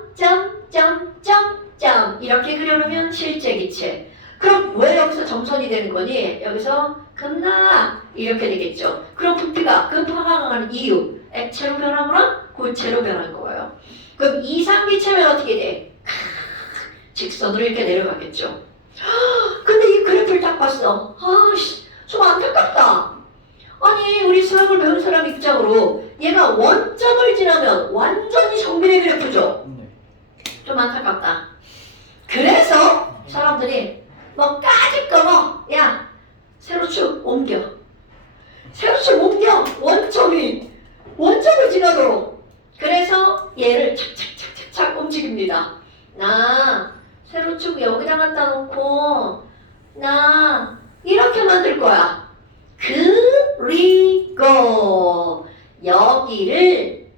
이렇게 그려놓으면 실제 기체. 그럼 왜 여기서 점선이 되는 거니? 여기서 급락 이렇게 되겠죠. 그럼 부피가 급하강하는 이유 액체로 변하거나 고체로 변한 거예요. 그럼 이상기체면 어떻게 돼? 직선으로 이렇게 내려가겠죠. 근데 이 그래프를 딱 봤어. 좀 안타깝다. 아니 우리 수학을 배운 사람 입장으로 얘가 원점을 지나면 완전히 정비례 그래프죠. 네. 좀 안타깝다. 그래서 사람들이 뭐 까짓 거 야 세로축 옮겨 원점을 지나도록. 그래서 얘를 착착착착 움직입니다. 나 세로축 여기다 갖다 놓고 나 이렇게 만들 거야. 그리고 여기를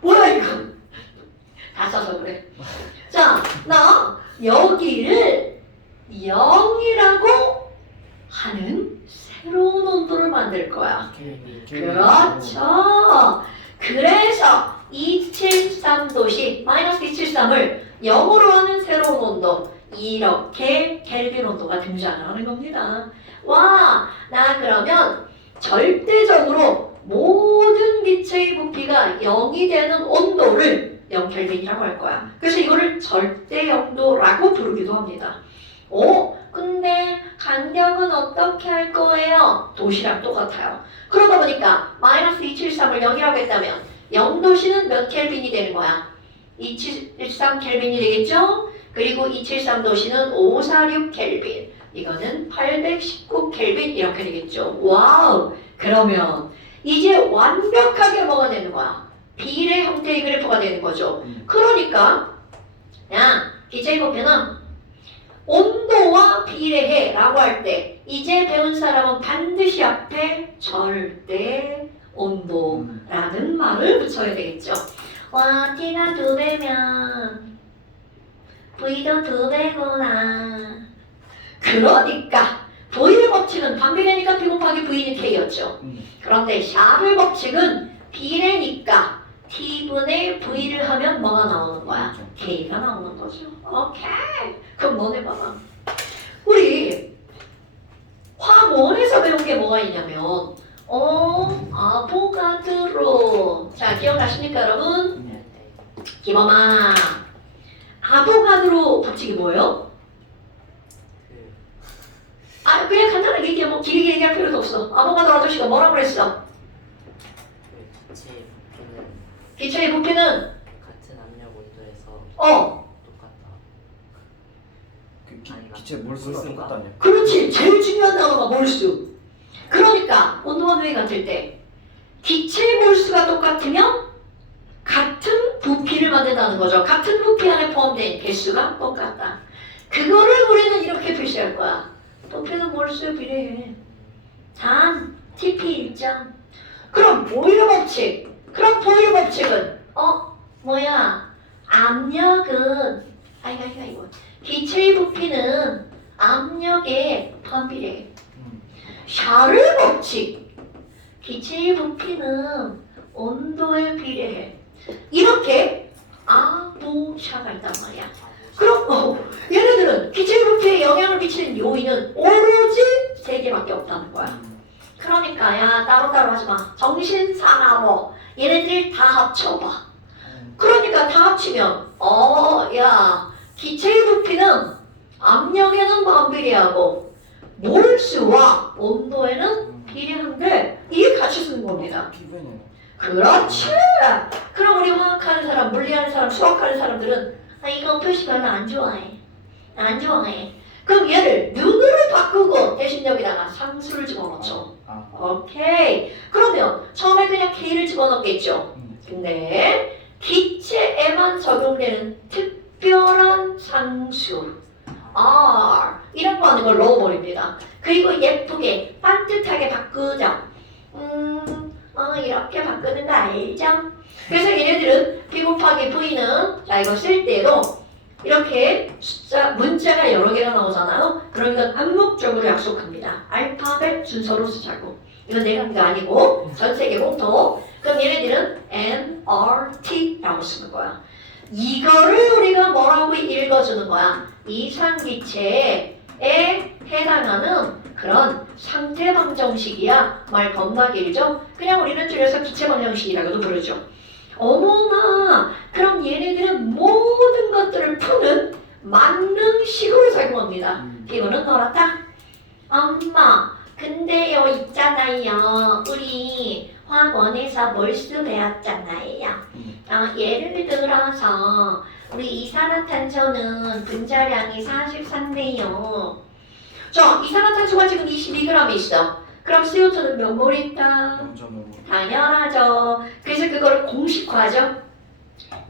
뭐야 이거 다 써서 그래. 자, 나 여기를 0이라고 하는 새로운 온도를 만들 거야. 그렇죠. 그래서 273도시 마이너스 273을 0으로 하는 새로운 온도, 이렇게 켈빈 온도가 등장하는 겁니다. 와, 나 그러면 절대적으로 모든 기체의 부피가 0이 되는 온도를 0켈빈이라고 할 거야. 그래서 이거를 절대 영도라고 부르기도 합니다. 근데 간격은 어떻게 할 거예요? 도시랑 똑같아요. 그러다 보니까 마이너스 273을 0이라고 했다면 0도시는 몇 켈빈이 되는 거야? 273 켈빈이 되겠죠? 그리고 273도시는 546 켈빈. 이거는 819 켈빈 이렇게 되겠죠. 와우! 그러면 이제 완벽하게 뭐가 되는 거야? 비례 형태의 그래프가 되는 거죠. 그러니까 기체의 부피는 온도와 비례해 라고 할 때 이제 배운 사람은 반드시 앞에 절대 온도라는 말을 붙여야 되겠죠. 와, T가 2배면 V도 2배구나. 그러니까 V의 법칙은 반비례니까 P 곱하기 V는 K였죠. 그런데 샤를 법칙은 비례니까 T분의 V를 하면 뭐가 나오는 거야? K가 나오는 거죠. 오케이. 그럼 너네 봐봐. 우리 화원에서 배운 게 뭐가 있냐면 아보가드로. 자, 기억나십니까 여러분? 기범아, 아보가드로 법칙이 뭐예요? 그냥 간단하게 얘기해. 뭐 길게 얘기할 필요도 없어. 아보가드로 아저씨가 뭐라고 그랬어? 기체의 부피는 같은 압력 온도에서 똑같다. 기체 몰수가 똑같다냐? 그렇지. 제일 중요한 단어가 몰수. 그러니까 온도와 누이 같을 때 기체의 몰수가 똑같으면 같은 부피를 만든다는 거죠. 같은 부피 안에 포함된 개수가 똑같다. 그거를 우리는 이렇게 표시할 거야. 부피는 몰수에 비례해. 단 TP 일정. 그럼 보일러 법칙. 그럼 보일러 법칙은 압력은 기체의 부피는 압력의 반비례. 샤를 법칙. 기체의 부피는 온도에 비례해. 이렇게 아보샤가 있단 말이야. 그럼 얘네들은 기체 부피에 영향을 미치는 요인은 오로지 세 개밖에 없다는 거야. 그러니까 야 따로따로 하지 마. 정신사나워. 얘네들 다 합쳐봐. 그러니까 다 합치면 야 기체의 부피는 압력에는 반비례하고 몰수와 온도에는 비례한데 이게 같이 쓰는 겁니다. 피부에는 그렇지. 그럼 우리 화학하는 사람, 물리하는 사람, 수학하는 사람들은 이거 표시 별로 안 좋아해. 안 좋아해. 그럼 얘를 눈으로 바꾸고 대신 여기다가 상수를 집어넣죠. 오케이. 그러면 처음에 그냥 K를 집어넣겠죠. 근데 기체에만 적용되는 특별한 상수 R 이런 거 하는 걸 넣어버립니다. 그리고 예쁘게 반듯하게 바꾸자. 이렇게 바꾸는 거 알죠? 그래서 얘네들은 P 곱하기 V는 자 이거 쓸 때도 이렇게 숫자 문자가 여러 개가 나오잖아요. 그럼 이건 암묵적으로 약속합니다. 알파벳 순서로 쓰자고. 이건 내가 한 게 아니고 전 세계 공통. 그럼 얘네들은 nRT라고 쓰는 거야. 이거를 우리가 뭐라고 읽어주는 거야? 이상기체에 해당하는 그런 상태 방정식이야. 말 겁나 길죠? 그냥 우리는 줄여서 기체 방정식이라고도 부르죠. 어머나, 그럼 얘네들은 모든 것들을 푸는 만능식으로 작용합니다. 이거는 너렇다. 엄마, 근데요 있잖아요. 우리 화학원에서 몰수 배웠잖아요. 예를 들어서 우리 이산화탄소는 분자량이 43네요. 자, 이산화탄소가 지금 22g 있어. 그럼 CO2는 몇 몰 있다? 0.5. 당연하죠. 그래서 그걸 공식화하죠.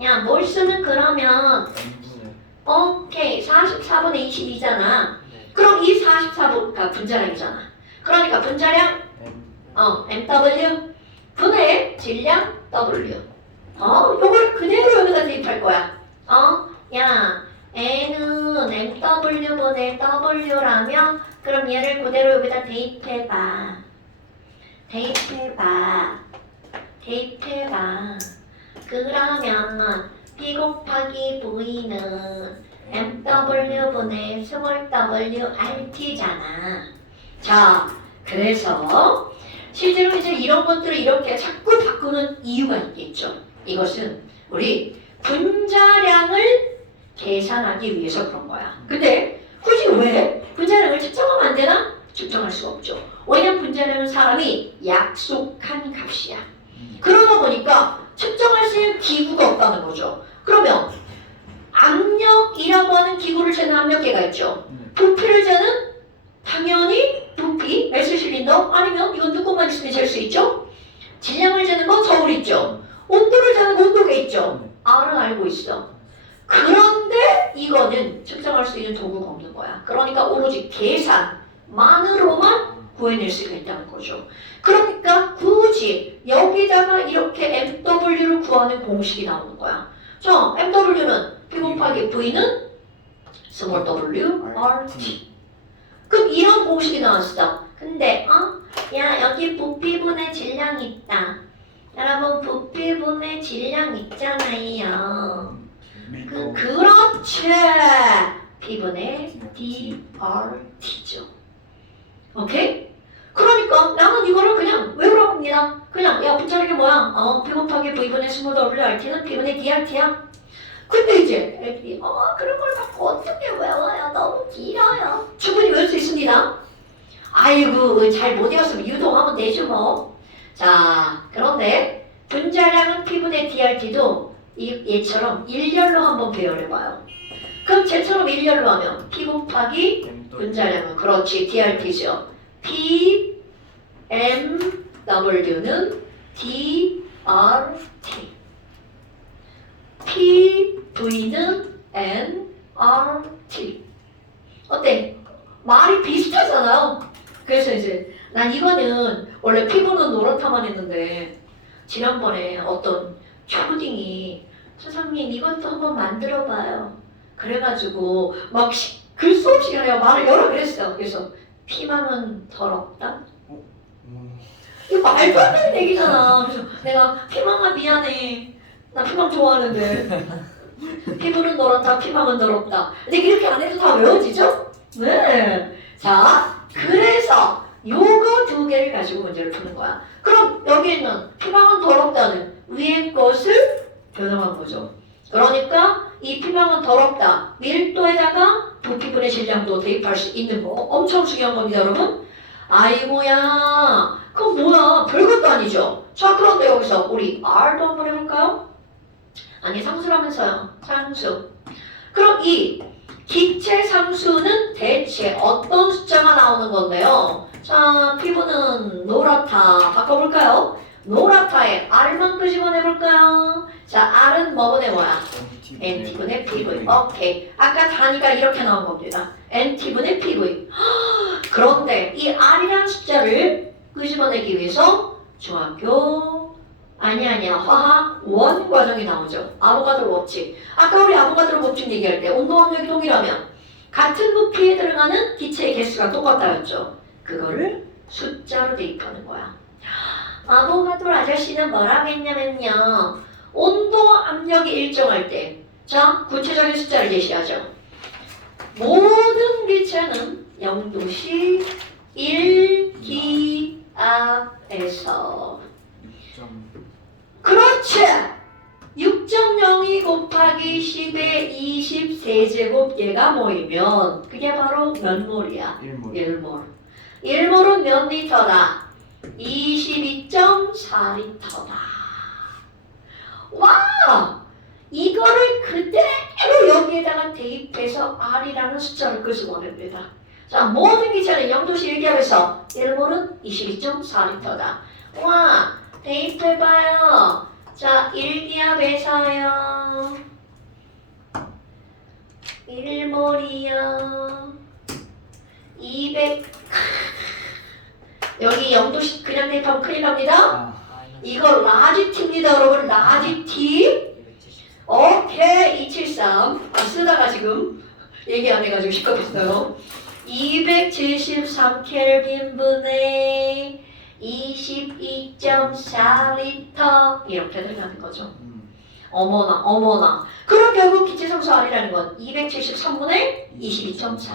야, 몰수는 그러면 오케이 44분의 22잖아. 그럼 이 44분가 분자량이잖아. 그러니까 분자량 MW 분의 질량 W. 요걸 그대로 여기다 대입할 거야. 야, N은 MW분의 W라면 그럼 얘를 그대로 여기다 대입해봐. 그러면 P 곱하기 V는 MW분의 스몰 WRT잖아. 자, 그래서 실제로 이제 이런 것들을 이렇게 자꾸 바꾸는 이유가 있겠죠. 이것은 우리 분자량을 계산하기 위해서 그런 거야. 근데 굳이 왜 분자량을 측정하면 안 되나? 측정할 수가 없죠. 왜냐면 분자량은 사람이 약속한 값이야. 그러다 보니까 측정할 수 있는 기구가 없다는 거죠. 그러면 압력이라고 하는 기구를 재는 압력계가 있죠. 부피를 재는 당연히 부피, 메스실린더 아니면 이건 뚜껑만 있으면 잴 수 있죠. 질량을 재는 건 저울 있죠. 온도를 재는 건 온도계 있죠. R은 알고 있어. 그런데 이거는 측정할 수 있는 도구가 없는 거야. 그러니까 오로지 계산만으로만 구해낼 수가 있다는 거죠. 그러니까 굳이 여기다가 이렇게 MW를 구하는 공식이 나오는 거야. 자, MW는 P 곱하기 V는 스몰 W RT. 그럼 이런 공식이 나왔어. 근데 야 여기 부피분의 질량이 있다. 여러분 부피분의 질량 있잖아요. 그렇지. P분의 DRT죠. 오케이? 그러니까 나는 이거를 그냥 외우라고 합니다. 그냥 야 분자량이 뭐야? P 곱하기 V분의 스몰 WRT는 P분의 DRT야. 근데 이제 애들이 그런 걸 갖고 어떻게 외워요? 너무 길어요. 충분히 외울 수 있습니다. 아이고 잘 못 외웠으면 유도하면 되죠 뭐. 자, 그런데 분자량은 P분의 DRT도 얘처럼 일렬로 한번 배열해봐요. 그럼 쟤처럼 일렬로 하면 P 곱하기 분자량은 그렇지 DRT죠. P M W는 DRT. P V는 nRT. 어때? 말이 비슷하잖아요. 그래서 이제 난 이거는 원래 피부는 노랗다만 했는데 지난번에 어떤 초딩이 선생님 이것도 한번 만들어봐요. 그래가지고 막 그 수업 시간에 내가 말을 여러 번 했어. 그래서 피망은 더럽다. 이거 말도 안 되는 얘기잖아. 그래서 내가 피망아 미안해. 나 피망 좋아하는데. 피부는 더럽다, 피망은 더럽다. 근데 이렇게 안 해도 다 외워지죠? 네. 자, 그래서 요거 두 개를 가지고 문제를 푸는 거야. 그럼 여기 있는 피망은 더럽다는 위의 것을 변형한 거죠. 그러니까 이 피망은 더럽다. 밀도에다가 부피분의 질량도 대입할 수 있는 거. 엄청 중요한 겁니다, 여러분. 아이고야. 그럼 뭐야? 별것도 아니죠. 자, 그런데 여기서 우리 R도 한번 해볼까요? 아니, 상수라면서요. 상수. 그럼 이 기체 상수는 대체 어떤 숫자가 나오는 건데요? 자, 피부는 노랗다. 바꿔볼까요? 노랗다에 R만 끄집어내볼까요? 자, R은 뭐분의 뭐야? NT분의 PV. 오케이. 아까 단위가 이렇게 나온 겁니다. NT분의 PV. 그런데 이 R이라는 숫자를 끄집어내기 위해서 중학교 아니야 화학 원 과정이 나오죠. 아보가드로 법칙. 아까 우리 아보가드로 법칙 얘기할 때 온도 압력이 동일하면 같은 부피에 들어가는 기체의 개수가 똑같다였죠. 그거를 숫자로 대입하는 거야. 아보가드로 아저씨는 뭐라고 했냐면요. 온도 압력이 일정할 때, 자, 구체적인 숫자를 제시하죠. 모든 기체는 0도씨 1기압에서 그렇지! 6.02 곱하기 10의 20 세제곱 얘가 모이면 그게 바로 몇 몰이야? 1몰. 1몰은 몇 리터다? 22.4리터다. 와! 이거를 그대로 여기에다가 대입해서 R이라는 숫자를 끄집어냅니다. 자, 모든 기체는 0도씨 1기압에서 1몰은 22.4리터다. 와! 대입해봐요. 자, 1기압에서요. 1몰이요. 200. 여기 0도씨 그냥 대입하면 큰일 납니다. 이거 라지티입니다, 여러분. 라지티. 오케이, 273. 쓰다가 지금 얘기 안 해가지고 시끄럽겠어요. 273 켈빈분의 22.4리터 이렇게 들어가는 거죠. 어머나. 그럼 결국 기체상수 R이라는 건 273분의 22.4.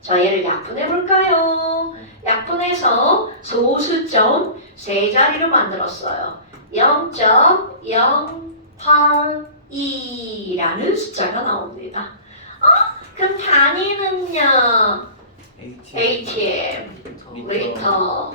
자, 얘를 약분해 볼까요? 약분해서 소수점 세 자리로 만들었어요. 0.082라는 숫자가 나옵니다. 그럼 단위는요? ATM, 리터,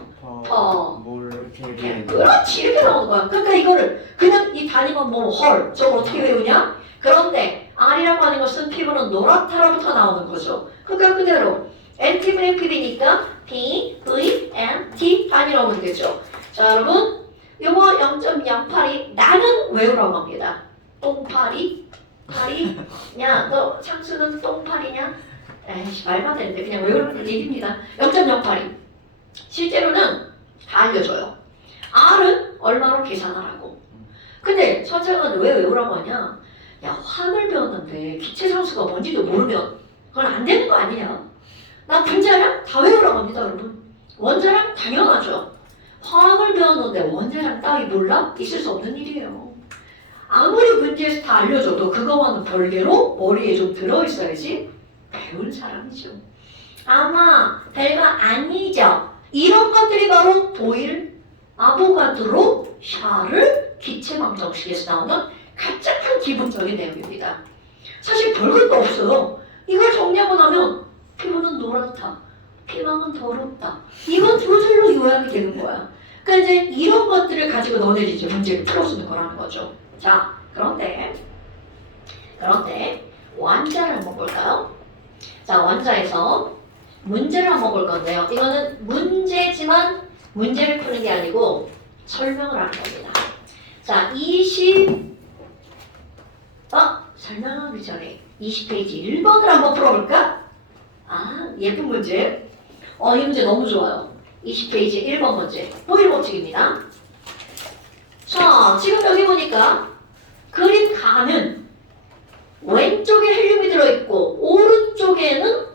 그렇지, 이렇게 나오는 거야. 그러니까 이거를 그냥 이 단위만 보면 헐, 저거 어떻게 외우냐? 그런데 R이라고 하는 것은 피부는 노랗다로부터 나오는 거죠. 그러니까 그대로 NT분의 PV니까 P, V, N, T 단위로 오면 되죠. 자, 여러분, 요거 0.08이 나는 외우라고 합니다. 똥파리? 파리냐? 너 상수는 똥파리냐? 에이씨, 말도 안 되는데 그냥 외우라는 얘기입니다. 0.08이. 실제로는 다 알려줘요. R은 얼마로 계산하라고. 근데 선생은 왜 외우라고 하냐? 야, 화학을 배웠는데 기체 상수가 뭔지도 모르면 그건 안 되는 거 아니냐? 나 분자량 다 외우라고 합니다, 여러분. 원자량 당연하죠. 화학을 배웠는데 원자량 따위 몰라? 있을 수 없는 일이에요. 아무리 문제에서 다 알려줘도 그거와는 별개로 머리에 좀 들어있어야지 배운 사람이죠. 아마 별거 아니죠. 이런 것들이 바로 보일, 아보가드로, 샤를 기체방정식에서 나오는 가장 기본적인 내용입니다. 사실 별것도 없어요. 이걸 정리하고 나면 피부는 노랗다, 피망은 더럽다. 이건 두 줄로 요약이 되는 거야. 그러니까 이제 이런 것들을 가지고 너네들이 이제 문제를 풀어주는 거라는 거죠. 자, 그런데 원자를 한번 볼까요? 자, 원자에서 문제를 한번 볼 건데요. 이거는 문제지만 문제를 푸는 게 아니고 설명을 하는 겁니다. 자, 설명하기 전에 20페이지 1번을 한번 풀어볼까? 예쁜 문제. 이 문제 너무 좋아요. 20페이지 1번 문제. 보일 법칙입니다. 자, 지금 여기 보니까 그림 가는 왼쪽에 헬륨이 들어있고 오른쪽에는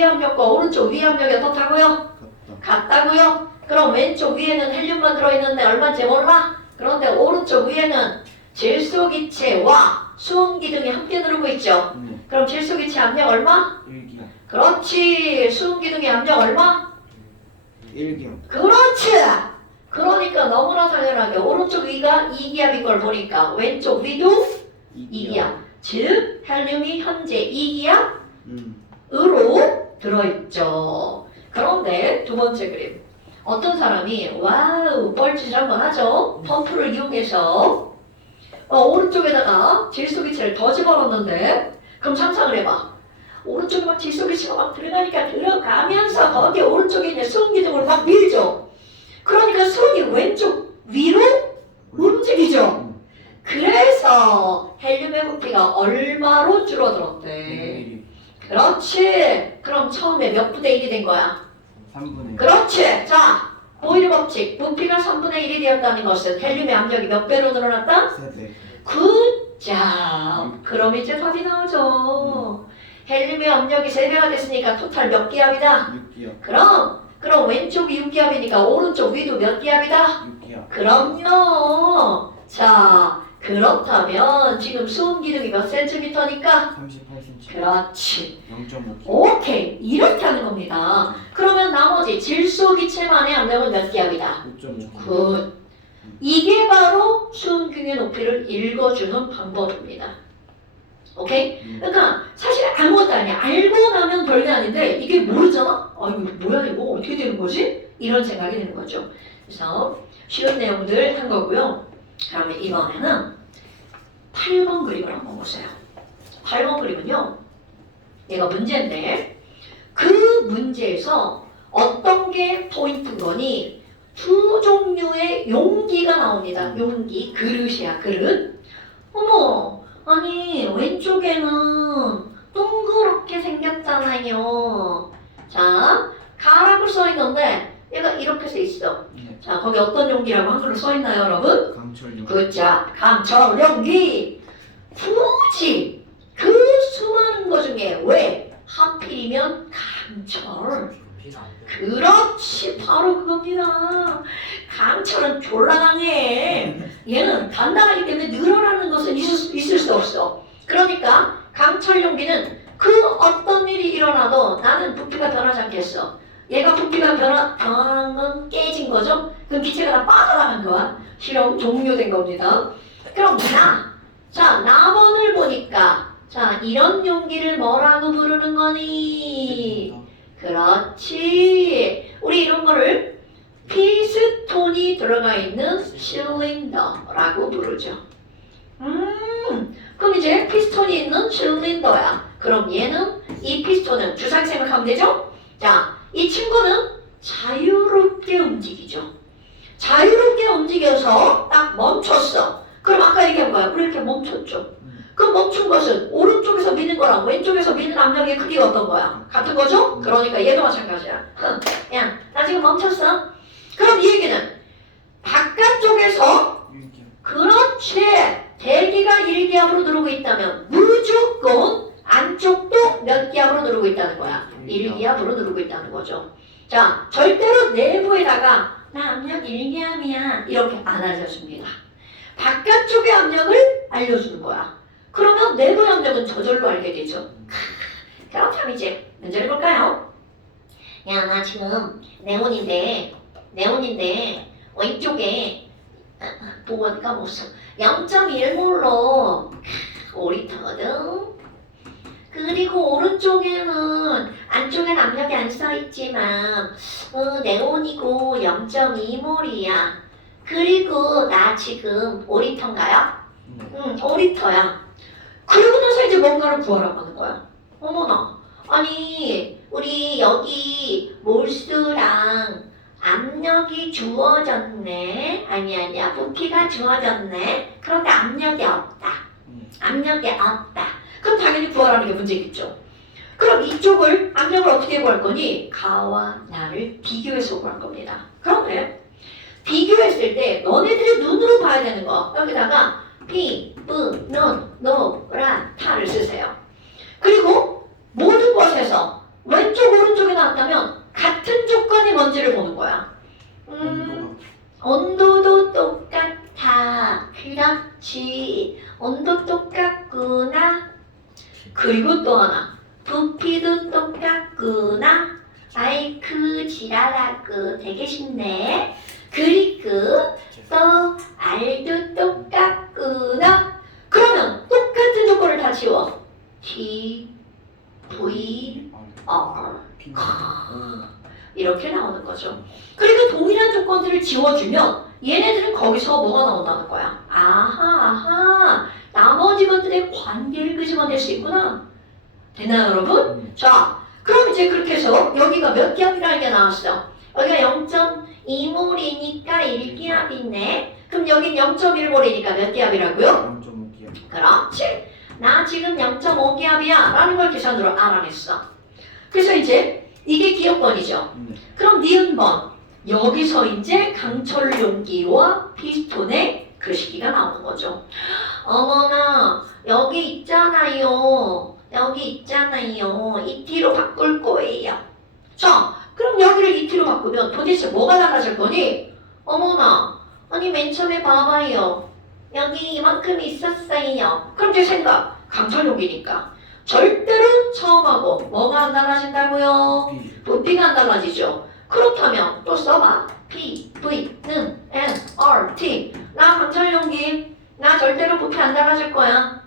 위의 압력과 오른쪽 위의 압력이 어떻다고요? 같다고요? 그럼 왼쪽 위에는 헬륨만 들어있는데 얼마인지 몰라? 그런데 오른쪽 위에는 질소기체와 수은기둥이 함께 누르고 있죠. 그럼 질소기체 압력 얼마? 1기압. 그렇지. 수은기둥의 압력 얼마? 1기압. 그렇지. 그러니까 너무나 당연하게 오른쪽 위가 2기압인 걸 보니까 왼쪽 위도 2기압. 즉 헬륨이 현재 2기압으로 들어있죠. 그런데 두 번째 그림. 어떤 사람이 와우 뻘짓을 한번 하죠. 펌프를 이용해서 오른쪽에다가 질소기체를 더 집어넣는데 그럼 상상을 해봐. 오른쪽에 막 질소기체가 막 들어가면서 거기에 오른쪽에 있는 수은기둥을 막 밀죠. 그러니까 수은이 왼쪽 위로 움직이죠. 그래서 헬륨의 부피가 얼마로 줄어들었대? 그렇지. 그럼 처음에 몇 분의 1이 된 거야? 3분의 1. 그렇지. 자, 보이르 법칙. 부피가 3분의 1이 되었다는 것은 헬륨의 압력이 몇 배로 늘어났다? 3배. 자, 그럼 이제 답이 나오죠. 헬륨의 압력이 3배가 됐으니까 토탈 몇 기압이다? 6기압. 그럼 왼쪽이 6기압이니까 오른쪽 위도 몇 기압이다? 6기압. 그럼요. 자, 그렇다면 지금 수음기둥이 몇 센티미터니까? 38cm. 그렇지. 0.5kg. 오케이. 이렇게 하는 겁니다. 그러면 나머지 질소기체만의 압력은 몇 기압이다? 5.5kg. 굿. 이게 바로 수음균의 높이를 읽어주는 방법입니다. 오케이? 그러니까 사실 아무것도 아니야. 알고 나면 별게 아닌데 이게 모르잖아? 아 이거 뭐야 이거 어떻게 되는 거지? 이런 생각이 드는 거죠. 그래서 쉬운 내용들 한 거고요. 그러면 이번에는 8번 그림을 한번 보세요. 8번 그림은요. 얘가 문제인데 그 문제에서 어떤 게 포인트인 거니? 두 종류의 용기가 나옵니다. 용기, 그릇이야, 그릇. 어머, 아니 왼쪽에는 동그랗게 생겼잖아요. 자, 가라고 써 있는데 얘가 이렇게 써 있어. 네. 자, 거기 어떤 용기라고 한글로 써 있나요, 여러분? 강철용. 그자, 강철 용기. 굳이 그 수많은 거 중에 왜 하필이면 강철? 부피가 안 돼. 그렇지, 바로 그겁니다. 강철은 졸라 강해. 얘는 단단하기 때문에 늘어나는 것은 있을 수 없어. 그러니까 강철 용기는 그 어떤 일이 일어나도 나는 부피가 변하지 않겠어. 얘가 부피가 변한 건 깨진 거죠? 그럼 기체가 다 빠져나간 거야. 실험 종료된 겁니다. 그럼 자, 남원을 보니까 자, 이런 용기를 뭐라고 부르는 거니? 그렇지. 우리 이런 거를 피스톤이 들어가 있는 실린더라고 부르죠. 그럼 이제 피스톤이 있는 실린더야. 그럼 얘는 이 피스톤은 주사기 생각하면 되죠? 자, 이 친구는 자유롭게 움직이죠. 자유롭게 움직여서 딱 멈췄어. 그럼 아까 얘기한 거야. 우리 이렇게 멈췄죠. 그럼 멈춘 것은 오른쪽에서 미는 거랑 왼쪽에서 미는 압력의 크기가 어떤 거야? 같은 거죠? 그러니까 얘도 마찬가지야. 야, 나 지금 멈췄어. 그럼 이 얘기는 바깥쪽에서 1기압. 그렇지. 대기가 1기압으로 누르고 있다면 무조건 안쪽도 몇 기압으로 누르고 있다는 거야? 1기압으로 누르고 있다는 거죠. 자, 절대로 내부에다가 나 압력 1기압이야 이렇게 안 알려줍니다. 바깥쪽의 압력을 알려주는 거야. 그러면 내부 압력은 저절로 알게 되죠. 그렇다면 이제 문제를 볼까요? 야, 나 지금 네온인데 왼쪽에 보니까 무슨 0.1몰로 5리터거든. 그리고 오른쪽에는 안쪽엔 압력이 안 써있지만 네온이고 0.2몰이야. 그리고 나 지금 5리터인가요? 네. 5리터야. 그러고 나서 이제 뭔가를 구하라고 하는 거야. 어머나. 아니 우리 여기 몰수랑 압력이 주어졌네. 아니야. 부피가 주어졌네. 그런데 압력이 없다. 압력이 없다. 그럼 당연히 구하라는 게 문제겠죠. 그럼 이쪽을 압력을 어떻게 구할 거니? 가와 나를 비교해서 구할 겁니다. 그런데 비교했을 때 너네들이 눈으로 봐야 되는 거. 여기다가 피, 뿌, 눈, 노, 라, 타를 쓰세요. 그리고 모든 것에서 왼쪽을 그리고 또 하나 부피도 똑같구나. 아이쿠 지랄하고 되게 쉽네. 그리고 또 R도 똑같구나. 그러면 똑같은 조건을 다 지워. T, V, R 이렇게 나오는 거죠. 그러니까 동일한 조건들을 지워주면 얘네들은 거기서 뭐가 나온다는 거야. 아하 나머지 것들의 관계를 끄집어낼 수 있구나. 됐나요 여러분? 자 그럼 이제 그렇게 해서 여기가 몇 기압이라는 게 나왔어. 여기가 0.2몰이니까 1기압이네. 그럼 여긴 0.1몰이니까 몇 기압이라고요? 0.5기압. 그렇지. 나 지금 0.5기압이야 라는 걸 계산으로 알아냈어. 그래서 이제 이게 기억번이죠. 그럼 니은번 여기서 이제 강철 용기와 피스톤의 글씨기가 나오는 거죠. 어머나 여기 있잖아요. 여기 있잖아요. ET로 바꿀 거예요. 자 그럼 여기를 ET로 바꾸면 도대체 뭐가 달라질 거니? 어머나 아니 맨 처음에 봐봐요. 여기 이만큼 있었어요. 그럼 제 생각 강철 용기니까 절대로 처음하고 뭐가 안 달라진다고요? 부피가 안 달라지죠. 그렇다면 또 써봐. P, V, 는, N, R, T. 나 강철 용기. 나 절대로 부피 안 달라질 거야.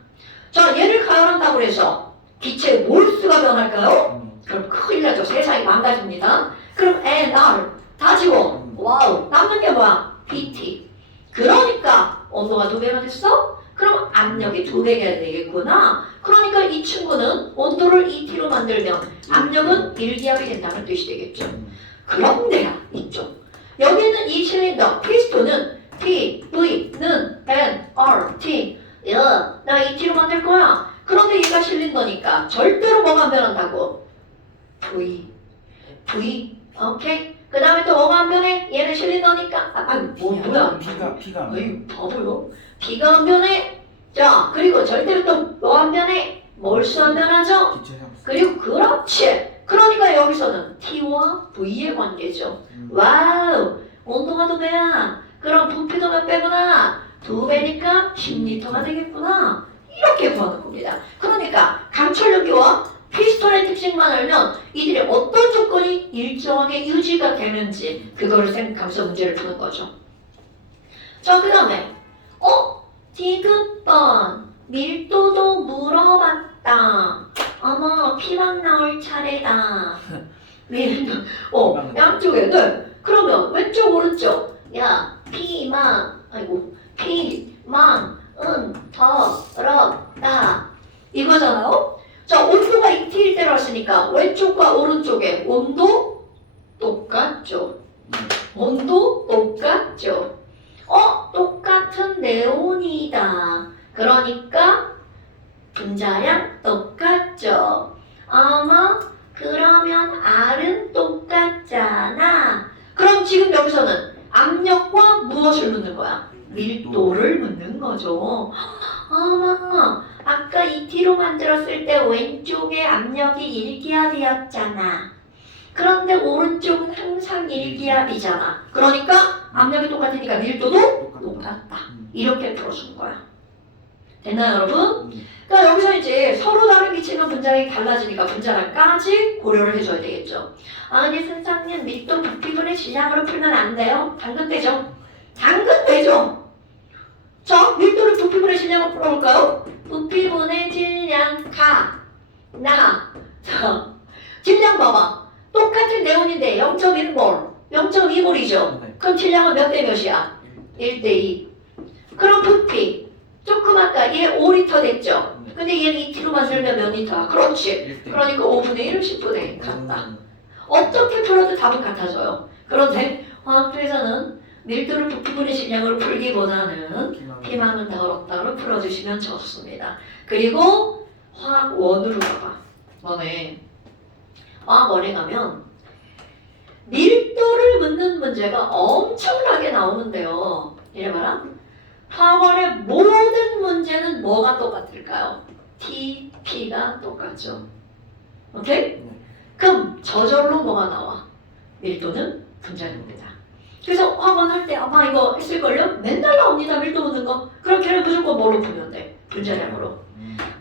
자, 얘를 가열한다고 해서 기체의 몰수가 변할까요? 그럼 큰일 나죠. 세상이 망가집니다. 그럼 N, R 다 지워. 와우. 남는 게 뭐야? PT. 그러니까 온도가 2배가 됐어? 그럼 압력이 2배가 되겠구나. 그러니까 이 친구는 온도를 ET로 만들면 압력은 1기압이 된다는 뜻이 되겠죠. 그런데야 이쪽 여기는 이 실린더 피스톤은 P, V, 는, N, R, T 야, 나 ET로 만들 거야. 그런데 얘가 실린더니까 절대로 뭐가 안 변한다고? V, V, 오케이. 그 다음에 또 뭐가 안 변해? 얘는 실린더니까 뭐야? 피가 어이 바보요. B가 안 변해. 자 그리고 절대로 또 뭐 안 변해? 몰수 안 변하죠? 그리고 그렇지. 그러니까 여기서는 T와 V의 관계죠. 와우 온도가 2배야. 그럼 부피도 몇 배구나? 2배니까 10리터가 되겠구나. 이렇게 구하는 겁니다. 그러니까 강철용기와 피스톤의 특징만 알면 이들이 어떤 조건이 일정하게 유지가 되는지 그거를 생각하면서 문제를 푸는 거죠. 자 그 다음에 디귿번 밀도도 물어봤다. 어머 피만 나올 차례다. 밀도 양쪽에는 그러면 왼쪽 오른쪽 야 피만 더럽다 이거잖아요. 자 온도가 ET일 때로 했으니까 왼쪽과 오른쪽에 온도 똑같죠. 온도 똑같죠. 똑같은 네온이다. 그러니까 분자량 똑같죠. 아마 그러면 R은 똑같잖아. 그럼 지금 여기서는 압력과 무엇을 묻는 거야? 밀도를 묻는 거죠. 아마 아까 ET로 만들었을 때 왼쪽에 압력이 1기압이었잖아. 그런데 오른쪽은 항상 1기압이잖아. 그러니까 압력이 똑같으니까 밀도도 똑같다. 이렇게 풀어주는 거야. 됐나요 여러분? 그러니까 여기서 이제 서로 다른 기체면 분자량이 달라지니까 분자량까지 고려를 해줘야 되겠죠. 아니 선생님 밀도 부피분의 질량으로 풀면 안 돼요? 당근되죠? 당근되죠? 자 밀도를 부피분의 질량으로 풀어볼까요? 부피분의 질량 자 질량 봐봐. 똑같은 네온인데 0.1몰 0.2몰이죠. 그럼 질량은 몇 대 몇이야? 1대2. 그럼 부피 조금 아까 얘 5리터 됐죠? 근데 얘는 2kg 만들면 몇 리터야? 그렇지. 그러니까 5분의 1, 10분의 1 같다. 어떻게 풀어도 답은 같아져요. 그런데 화학도에서는 밀도를 부피분의 질량으로 풀기보다는 피만은 더럽다로 풀어주시면 좋습니다. 그리고 화학 원으로 가봐. 너네 화학 원에 가면 밀도를 묻는 문제가 엄청나게 나오는데요. 이래봐라. 화원의 모든 문제는 뭐가 똑같을까요? T, P가 똑같죠. 오케이? 그럼 저절로 뭐가 나와? 밀도는 분자량입니다. 그래서 화원 할 때 아마 이거 했을걸요? 맨날 나옵니다. 밀도 묻는 거. 그럼 걔를 무조건 뭘로 풀면 돼? 분자량으로.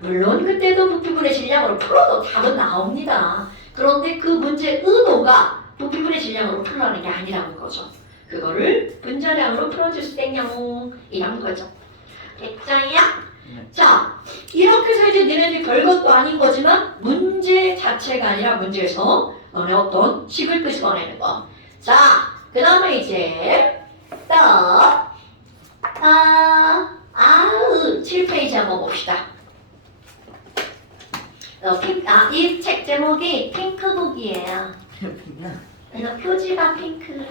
물론 그때도 부피분의 질량으로 풀어도 답은 나옵니다. 그런데 그 문제 의도가 부피분의 질량으로 풀라는 게 아니라는 거죠. 그거를 분자량으로 풀어줄 수 있냐고 이런 거죠. 됐죠야? 네. 자, 이렇게 해서 이제 니네들이 별것도 아닌 거지만 문제 자체가 아니라 문제에서 너네 어떤 식을 끄집어내는 거. 자, 그 다음에 이제 또 7페이지 한번 봅시다. 이 책 제목이 핑크북이에요. 그래서 표지가 핑크,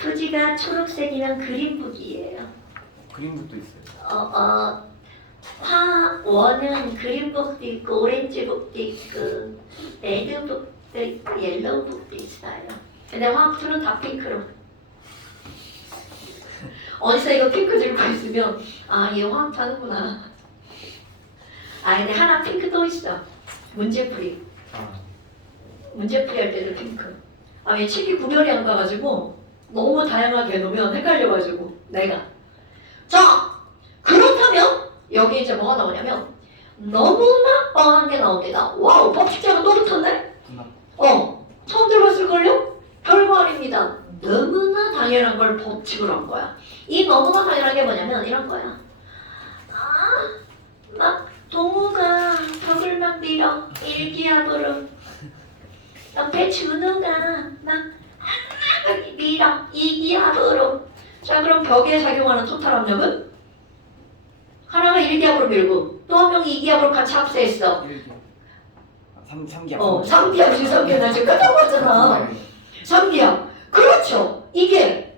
표지가 초록색이면 그린북이에요. 그림북도 있어요. 화원은 그린북도 있고 오렌지북도 있고 레드북도 있고 옐로우북도 있어요. 근데 화투는 다 핑크로. 어디서 이거 핑크 들고 있으면 얘 화학 타는구나. 근데 하나 핑크 또 있어. 문제풀이. 문제풀이 할 때도 핑크. 얘 책이 구별이 안 가가지고 너무 다양하게 해놓으면 헷갈려가지고 내가. 자, 그렇다면 여기 이제 뭐가 나오냐면 너무나 뻔한 게 나옵니다. 와우, 법칙자가 또 붙었네? 처음 들어봤을걸요? 별거 아닙니다. 너무나 당연한 걸 법칙으로 한 거야. 이 너무나 당연한 게 뭐냐면 이런 거야. 막 동우가 벽을 막 밀어 일기압으로. 배춘우가 막 밀어 이기압으로. 자, 그럼 벽에 작용하는 토탈 압력은? 하나가 1기압으로 밀고 또 한 명이 2기압으로 같이 합세했어. 3기압. 3기압이지 3기압. 나 지금 깜짝 놀랐잖아. 3기압. 그렇죠. 이게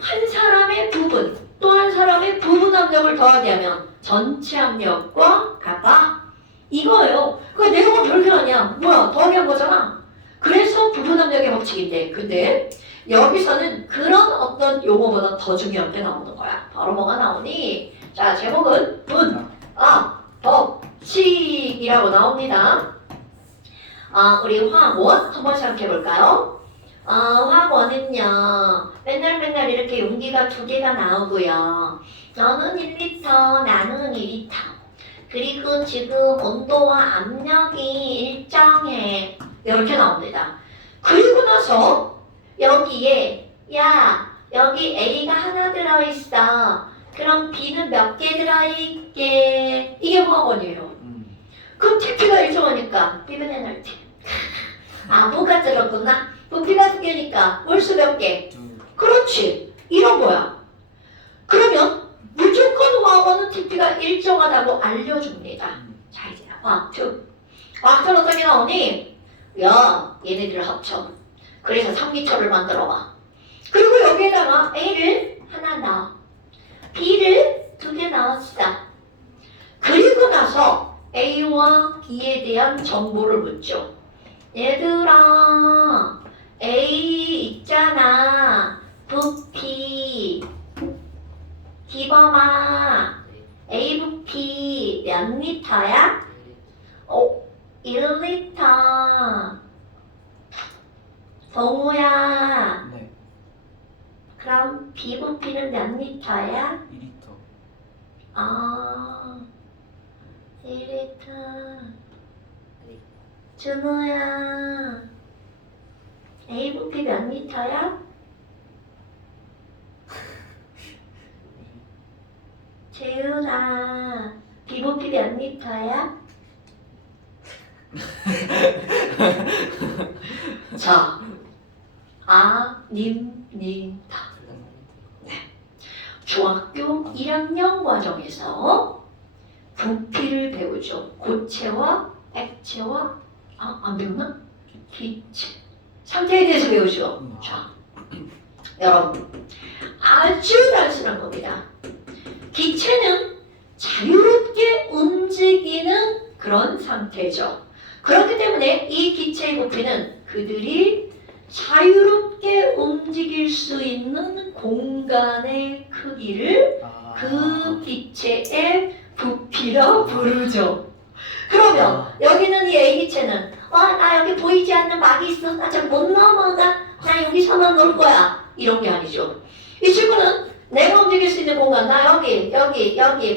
한 사람의 부분 또 한 사람의 부분 압력을 더하게 하면 전체 압력과 같다. 이거예요. 그 내용은 별게 아니야. 뭐야, 더하기 한 거잖아. 그래서 부분 압력의 법칙인데, 근데 여기서는 그런 어떤 용어보다 더 중요한 게 나오는 거야. 바로 뭐가 나오니? 자, 제목은 법칙이라고 나옵니다. 우리 화학원 한번 생각해 볼까요? 화학원은요, 맨날 이렇게 용기가 2개가 나오고요. 너는 1리터, 나는 2리터. 그리고 지금 온도와 압력이 일정해. 이렇게 나옵니다. 그리고 나서 여기에 여기 A가 하나 들어있어. 그럼 B는 몇 개 들어있게? 이게 화학원이에요. 그럼 TP가 일정하니까 B는 NRT. 뭐가 들었구나. 부피가 2개니까 몰수 몇 개? 그렇지. 이런 거야. 그러면 무조건 화학원은 TP가 일정하다고 알려줍니다. 자, 이제 화학투. 화학투는 어떻게 나오니? 얘네들을 합쳐. 그래서 3리터를 만들어봐. 그리고 여기에다가 A를 하나 넣어. B를 2개 넣었어. 그리고 나서 A와 B에 대한 정보를 묻죠. 얘들아, A 있잖아. 부피. 기범아, A 부피 몇 리터야? 1리터. 동우야, 네. 그럼 B 부피는 몇 리터야? 2리터. 1리터. 준호야, A 부피 몇 리터야? 재윤아, B 부피 몇 리터야? 자, 다. 중학교 1학년 과정에서 부피를 배우죠. 고체와 액체와 안 배우나? 기체. 상태에 대해서 배우죠. 자, 여러분, 아주 단순한 겁니다. 기체는 자유롭게 움직이는 그런 상태죠. 그렇기 때문에 이 기체의 부피는 그들이 자유롭게 움직일 수 있는 공간의 크기를 그 기체의 부피라 부르죠. 그러면 여기는 이 A 기체는 나 여기 보이지 않는 막이 있어. 나 잘 못 넘어가. 나 여기서만 놀 거야. 이런 게 아니죠. 이 친구는 내가 움직일 수 있는 공간 나 여기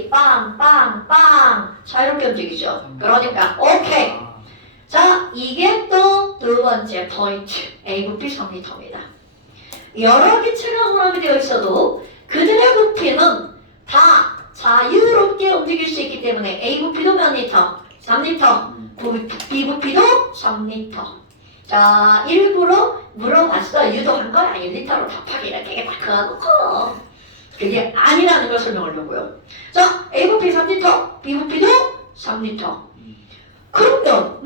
빵 자유롭게 움직이죠. 그러니까 오케이. 아, 자, 이게 또 두 번째 포인트. A 부피 3m입니다. 여러 기체가 혼합이 되어 있어도 그들의 부피는 다 자유롭게 움직일 수 있기 때문에 A 부피도 몇 리터? 3리터. B 부피도 3리터. 자, 일부러 물어봤어. 유도한 거야. 1리터로 답하기 이렇게 딱 그어놓고. 그게 아니라는 걸 설명하려고요. 자, A 부피 3리터, B 부피도 3리터. 그러면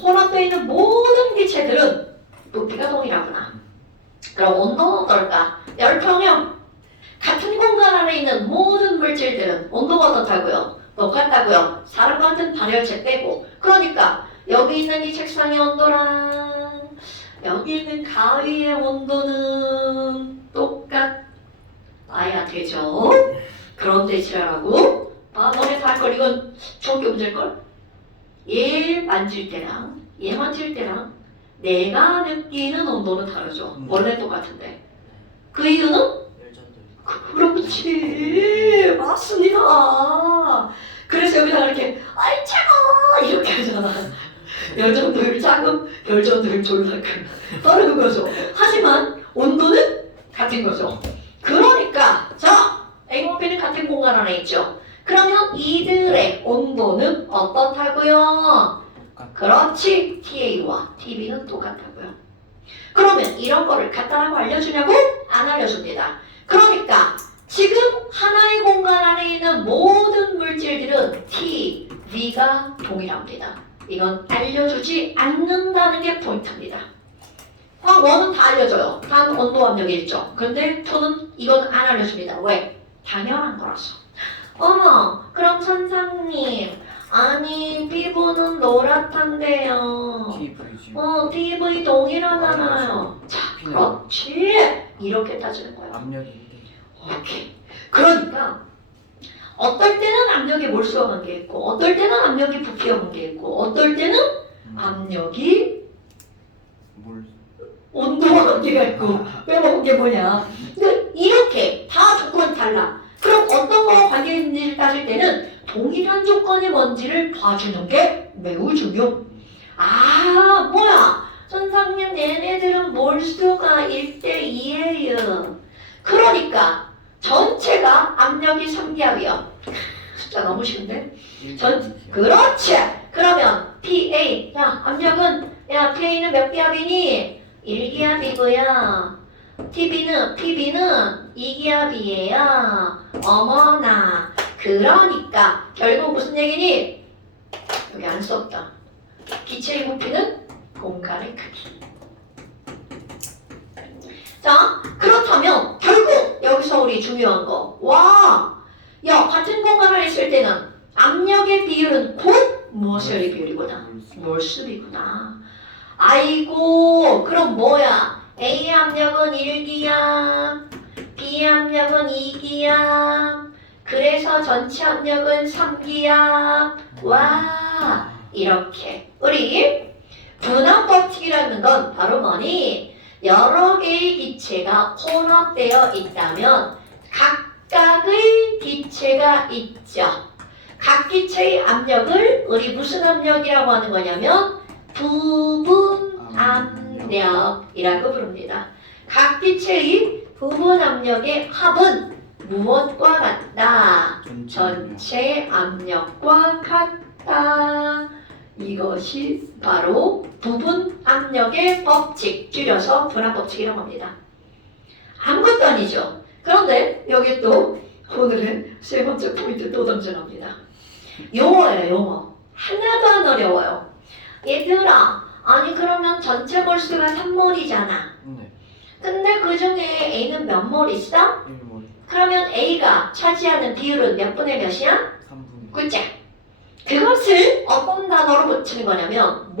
혼합되어 있는 모든 기체들은 부피가 동일하구나. 그럼 온도는 어떨까? 열평형. 같은 공간 안에 있는 모든 물질들은 온도가 어떻다고요? 똑같다고요. 사람 같은 발열체 빼고. 그러니까 여기 있는 이 책상의 온도랑 여기 있는 가위의 온도는 똑같아야 되죠. 그런데 지랄하고 너네 다 할 걸. 이건 좋게 문제일걸? 얘 만질 때랑 얘 만질 때랑 내가 느끼는 온도는 다르죠. 원래 똑같은데. 그 이유는? 열전도 그렇지. 맞습니다. 그래서 여기다가 이렇게 아이 차가 이렇게 하잖아. 열전도율 작음, 열전도율 졸라 큰. 다른 거죠. 하지만 온도는 같은 거죠. 그러니까 자, A공비는 같은 공간 안에 있죠. 그러면 이들의 온도는 어떻다고요? 그렇지. TA와 TB는 똑같다고요. 그러면 이런 거를 간단하고 알려주냐고? 안 알려줍니다. 그러니까 지금 하나의 공간 안에 있는 모든 물질들은 T, V가 동일합니다. 이건 알려주지 않는다는 게 포인트입니다. 원은 다 알려줘요. 단 온도 압력이 일정. 근데 2는 이건 안 알려줍니다. 왜? 당연한 거라서. 어머, 그럼 선생님, 아니 피부는 노랗단데요. TVG. TV 동일하잖아요. 자, 그렇지. 이렇게 따지는 거예요. 압력이 오케이. 그러니까 어떨 때는 압력이 몰수와 관계있고, 어떨 때는 압력이 부피와 관계있고, 어떨 때는 압력이 뭘? 온도와 관계가 있고, 빼먹은 게 뭐냐. 그러니까 이렇게 다 조건이 달라. 그럼 어떤 거와 관계 있는지를 따질 때는 동일한 조건이 뭔지를 봐주는 게 매우 중요. 아, 뭐야. 선생님, 얘네들은 몰수가 1대2예요. 그러니까 전체가 압력이 3기압이요. 숫자 너무 쉬운데? 그렇지. 그러면 PA, 야, 압력은, 야, PA는 몇 기압이니? 1기압이고요. PB는 2기압이에요. 어머나. 그러니까 결국 무슨 얘기니? 여기 안 썼다. 기체의 부피는 공간의 크기. 자, 그렇다면 결국 여기서 우리 중요한 거. 와, 야, 같은 공간을 있을 때는 압력의 비율은 곧 무엇의 비율이구나? 몰수비구나. 아이고, 그럼 뭐야? A 압력은 1기압, B 압력은 2기압, 그래서 전체 압력은 3기압. 와, 이렇게. 우리 분압 법칙이라는 건 바로 뭐니? 여러 개의 기체가 혼합되어 있다면 각각의 기체가 있죠. 각 기체의 압력을 우리 무슨 압력이라고 하는 거냐면 부분 압력이라고 부릅니다. 각 기체의 부분 압력의 합은 무엇과 같다? 전체 압력과 같다. 이것이 바로 부분 압력의 법칙, 줄여서 분압 법칙이라고 합니다. 아무것도 아니죠. 그런데 여기 또 오늘은 세 번째 포인트 또 던져납니다. 용어예요, 용어. 하나도 안 어려워요. 얘들아, 아니 그러면 전체 몰수가 3몰이잖아. 네. 근데 그 중에 A는 몇 몰 있어? 1몰. 그러면 A가 차지하는 비율은 몇 분의 몇이야? 3분. 굿자. 그것을 어떤 단어로 붙이는 거냐면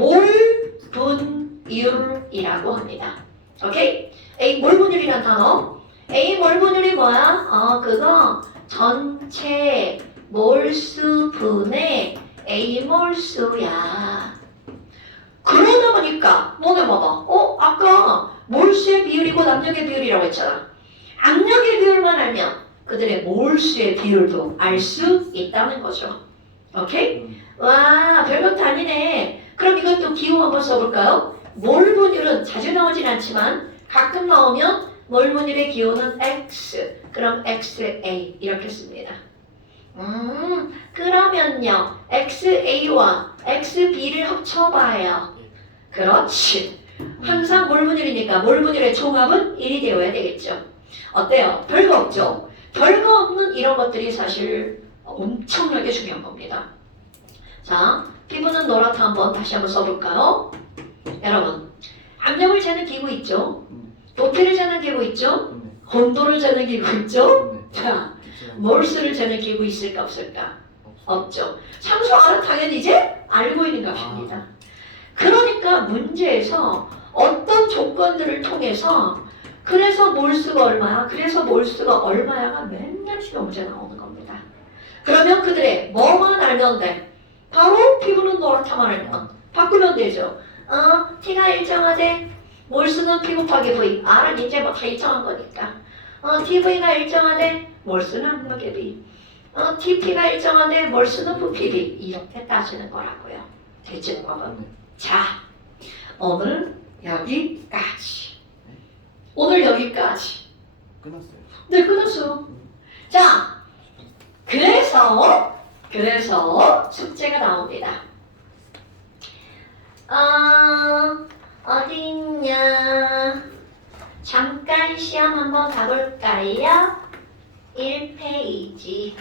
몰분율이라고 합니다. 오케이? A 몰분율이란 단어. A 몰분율이 뭐야? 그거 전체 몰수분의 A 몰수야. 그러다 보니까 너네봐봐. 아까 몰수의 비율이고 압력의 비율이라고 했잖아. 압력의 비율만 알면 그들의 몰수의 비율도 알 수 있다는 거죠. 오케이? 와, 별것도 아니네. 그럼 이것도 기호 한번 써볼까요? 몰분율은 자주 나오진 않지만 가끔 나오면 몰분율의 기호는 X. 그럼 X의 A 이렇게 씁니다. 그러면요. XA와 XB를 합쳐봐요. 그렇지. 항상 몰분율이니까 몰분율의 총합은 1이 되어야 되겠죠. 어때요? 별거 없죠? 별거 없는 이런 것들이 사실 엄청나게 중요한 겁니다. 자, 피부는 노랗다 한번 다시 한번 써볼까요? 여러분, 압력을 재는 기구 있죠? 도피를 재는 기구 있죠? 온도를 재는 기구 있죠? 자, 몰수를 재는 기구 있을까 없을까? 없죠. 상수화는 당연히 이제 알고 있는 값입니다. 그러니까 문제에서 어떤 조건들을 통해서 그래서 몰수가 얼마야? 그래서 몰수가 얼마야가 맨날 시험 문제 나오는 겁니다. 그러면 그들의 뭐만 알면 돼? 바로 피부는 노랗다만 알면 바꾸면 되죠. T가 일정하대. 몰수는 P 곱하기 V. R은 이제 뭐 다 일정한 거니까. TV가 일정하대. 몰수는 압력의 B. TP가 일정하대. 몰수는 VPB. 이렇게 따지는 거라고요. 대칭법은. 자, 오늘 여기까지. 오늘 여기까지. 끝났어요. 네, 끝났어요. 자, 그래서 숙제가 나옵니다. 어디 있냐? 잠깐 시험 한번 가볼까요? 1페이지.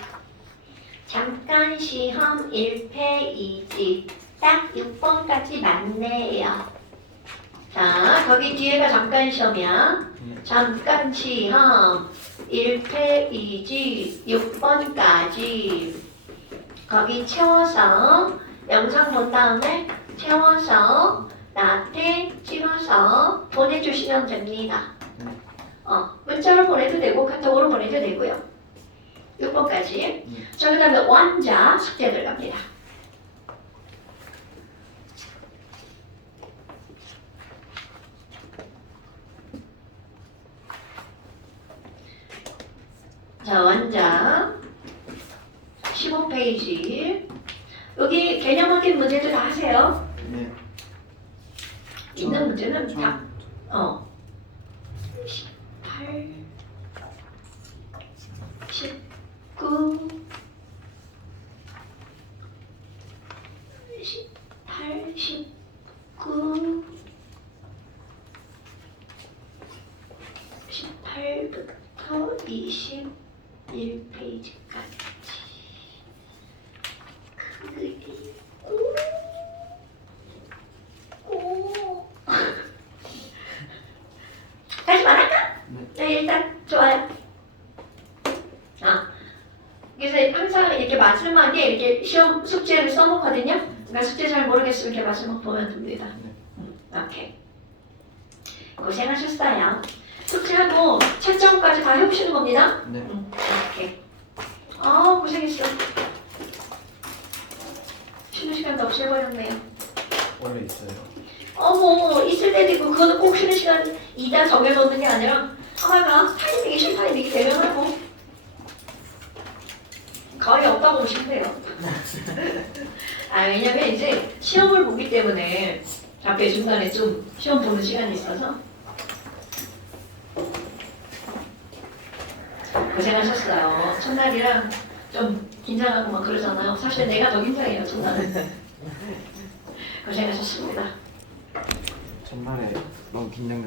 잠깐 시험 1페이지. 딱 6번까지 맞네요. 자, 거기 뒤에가 잠깐 시험이야. 잠깐 시험 1페이지 6번까지. 거기 채워서 영상 본 다음에 채워서 나한테 찍어서 보내주시면 됩니다. 문자로 보내도 되고 카톡으로 보내도 되고요. 6번까지. 자, 그 다음에 원자 숙제 들어갑니다. 자, 원자 15페이지. 여기 개념 확인 문제도 다 하세요. 네. 있는 문제는 다 18, 19, 18, 19, 18부터 21페이지까지. 다시 말할까? 네, 일단 좋아요. 그래서 항상 이렇게 마지막에 이렇게 시험 숙제를 써놓거든요. 그러니까 숙제 잘 모르겠으면 이렇게 마지막 보면 됩니다. 오케이. 고생하셨어요. 숙제하고 채점까지 다 해보시는 겁니다. 네. 오케이. 고생했어. 쉬는 시간도 없이 해버렸네요. 원래 있어요. 뭐 있을 때도 있고 그거는 꼭 쉬는 시간 이다 정해놓는 게 아니라 하나가 타이밍이 쉴 타이밍이 되면 하고 거의 없다고 보시면 돼요. 왜냐면 이제 시험을 보기 때문에 앞에 중간에 좀 시험 보는 시간이 있어서 고생하셨어요. 첫날이랑 좀 긴장하고 막 그러잖아요. 사실 내가 더 긴장해요, 첫날은. 고생하셨습니다. 전날에 너무 긴장돼서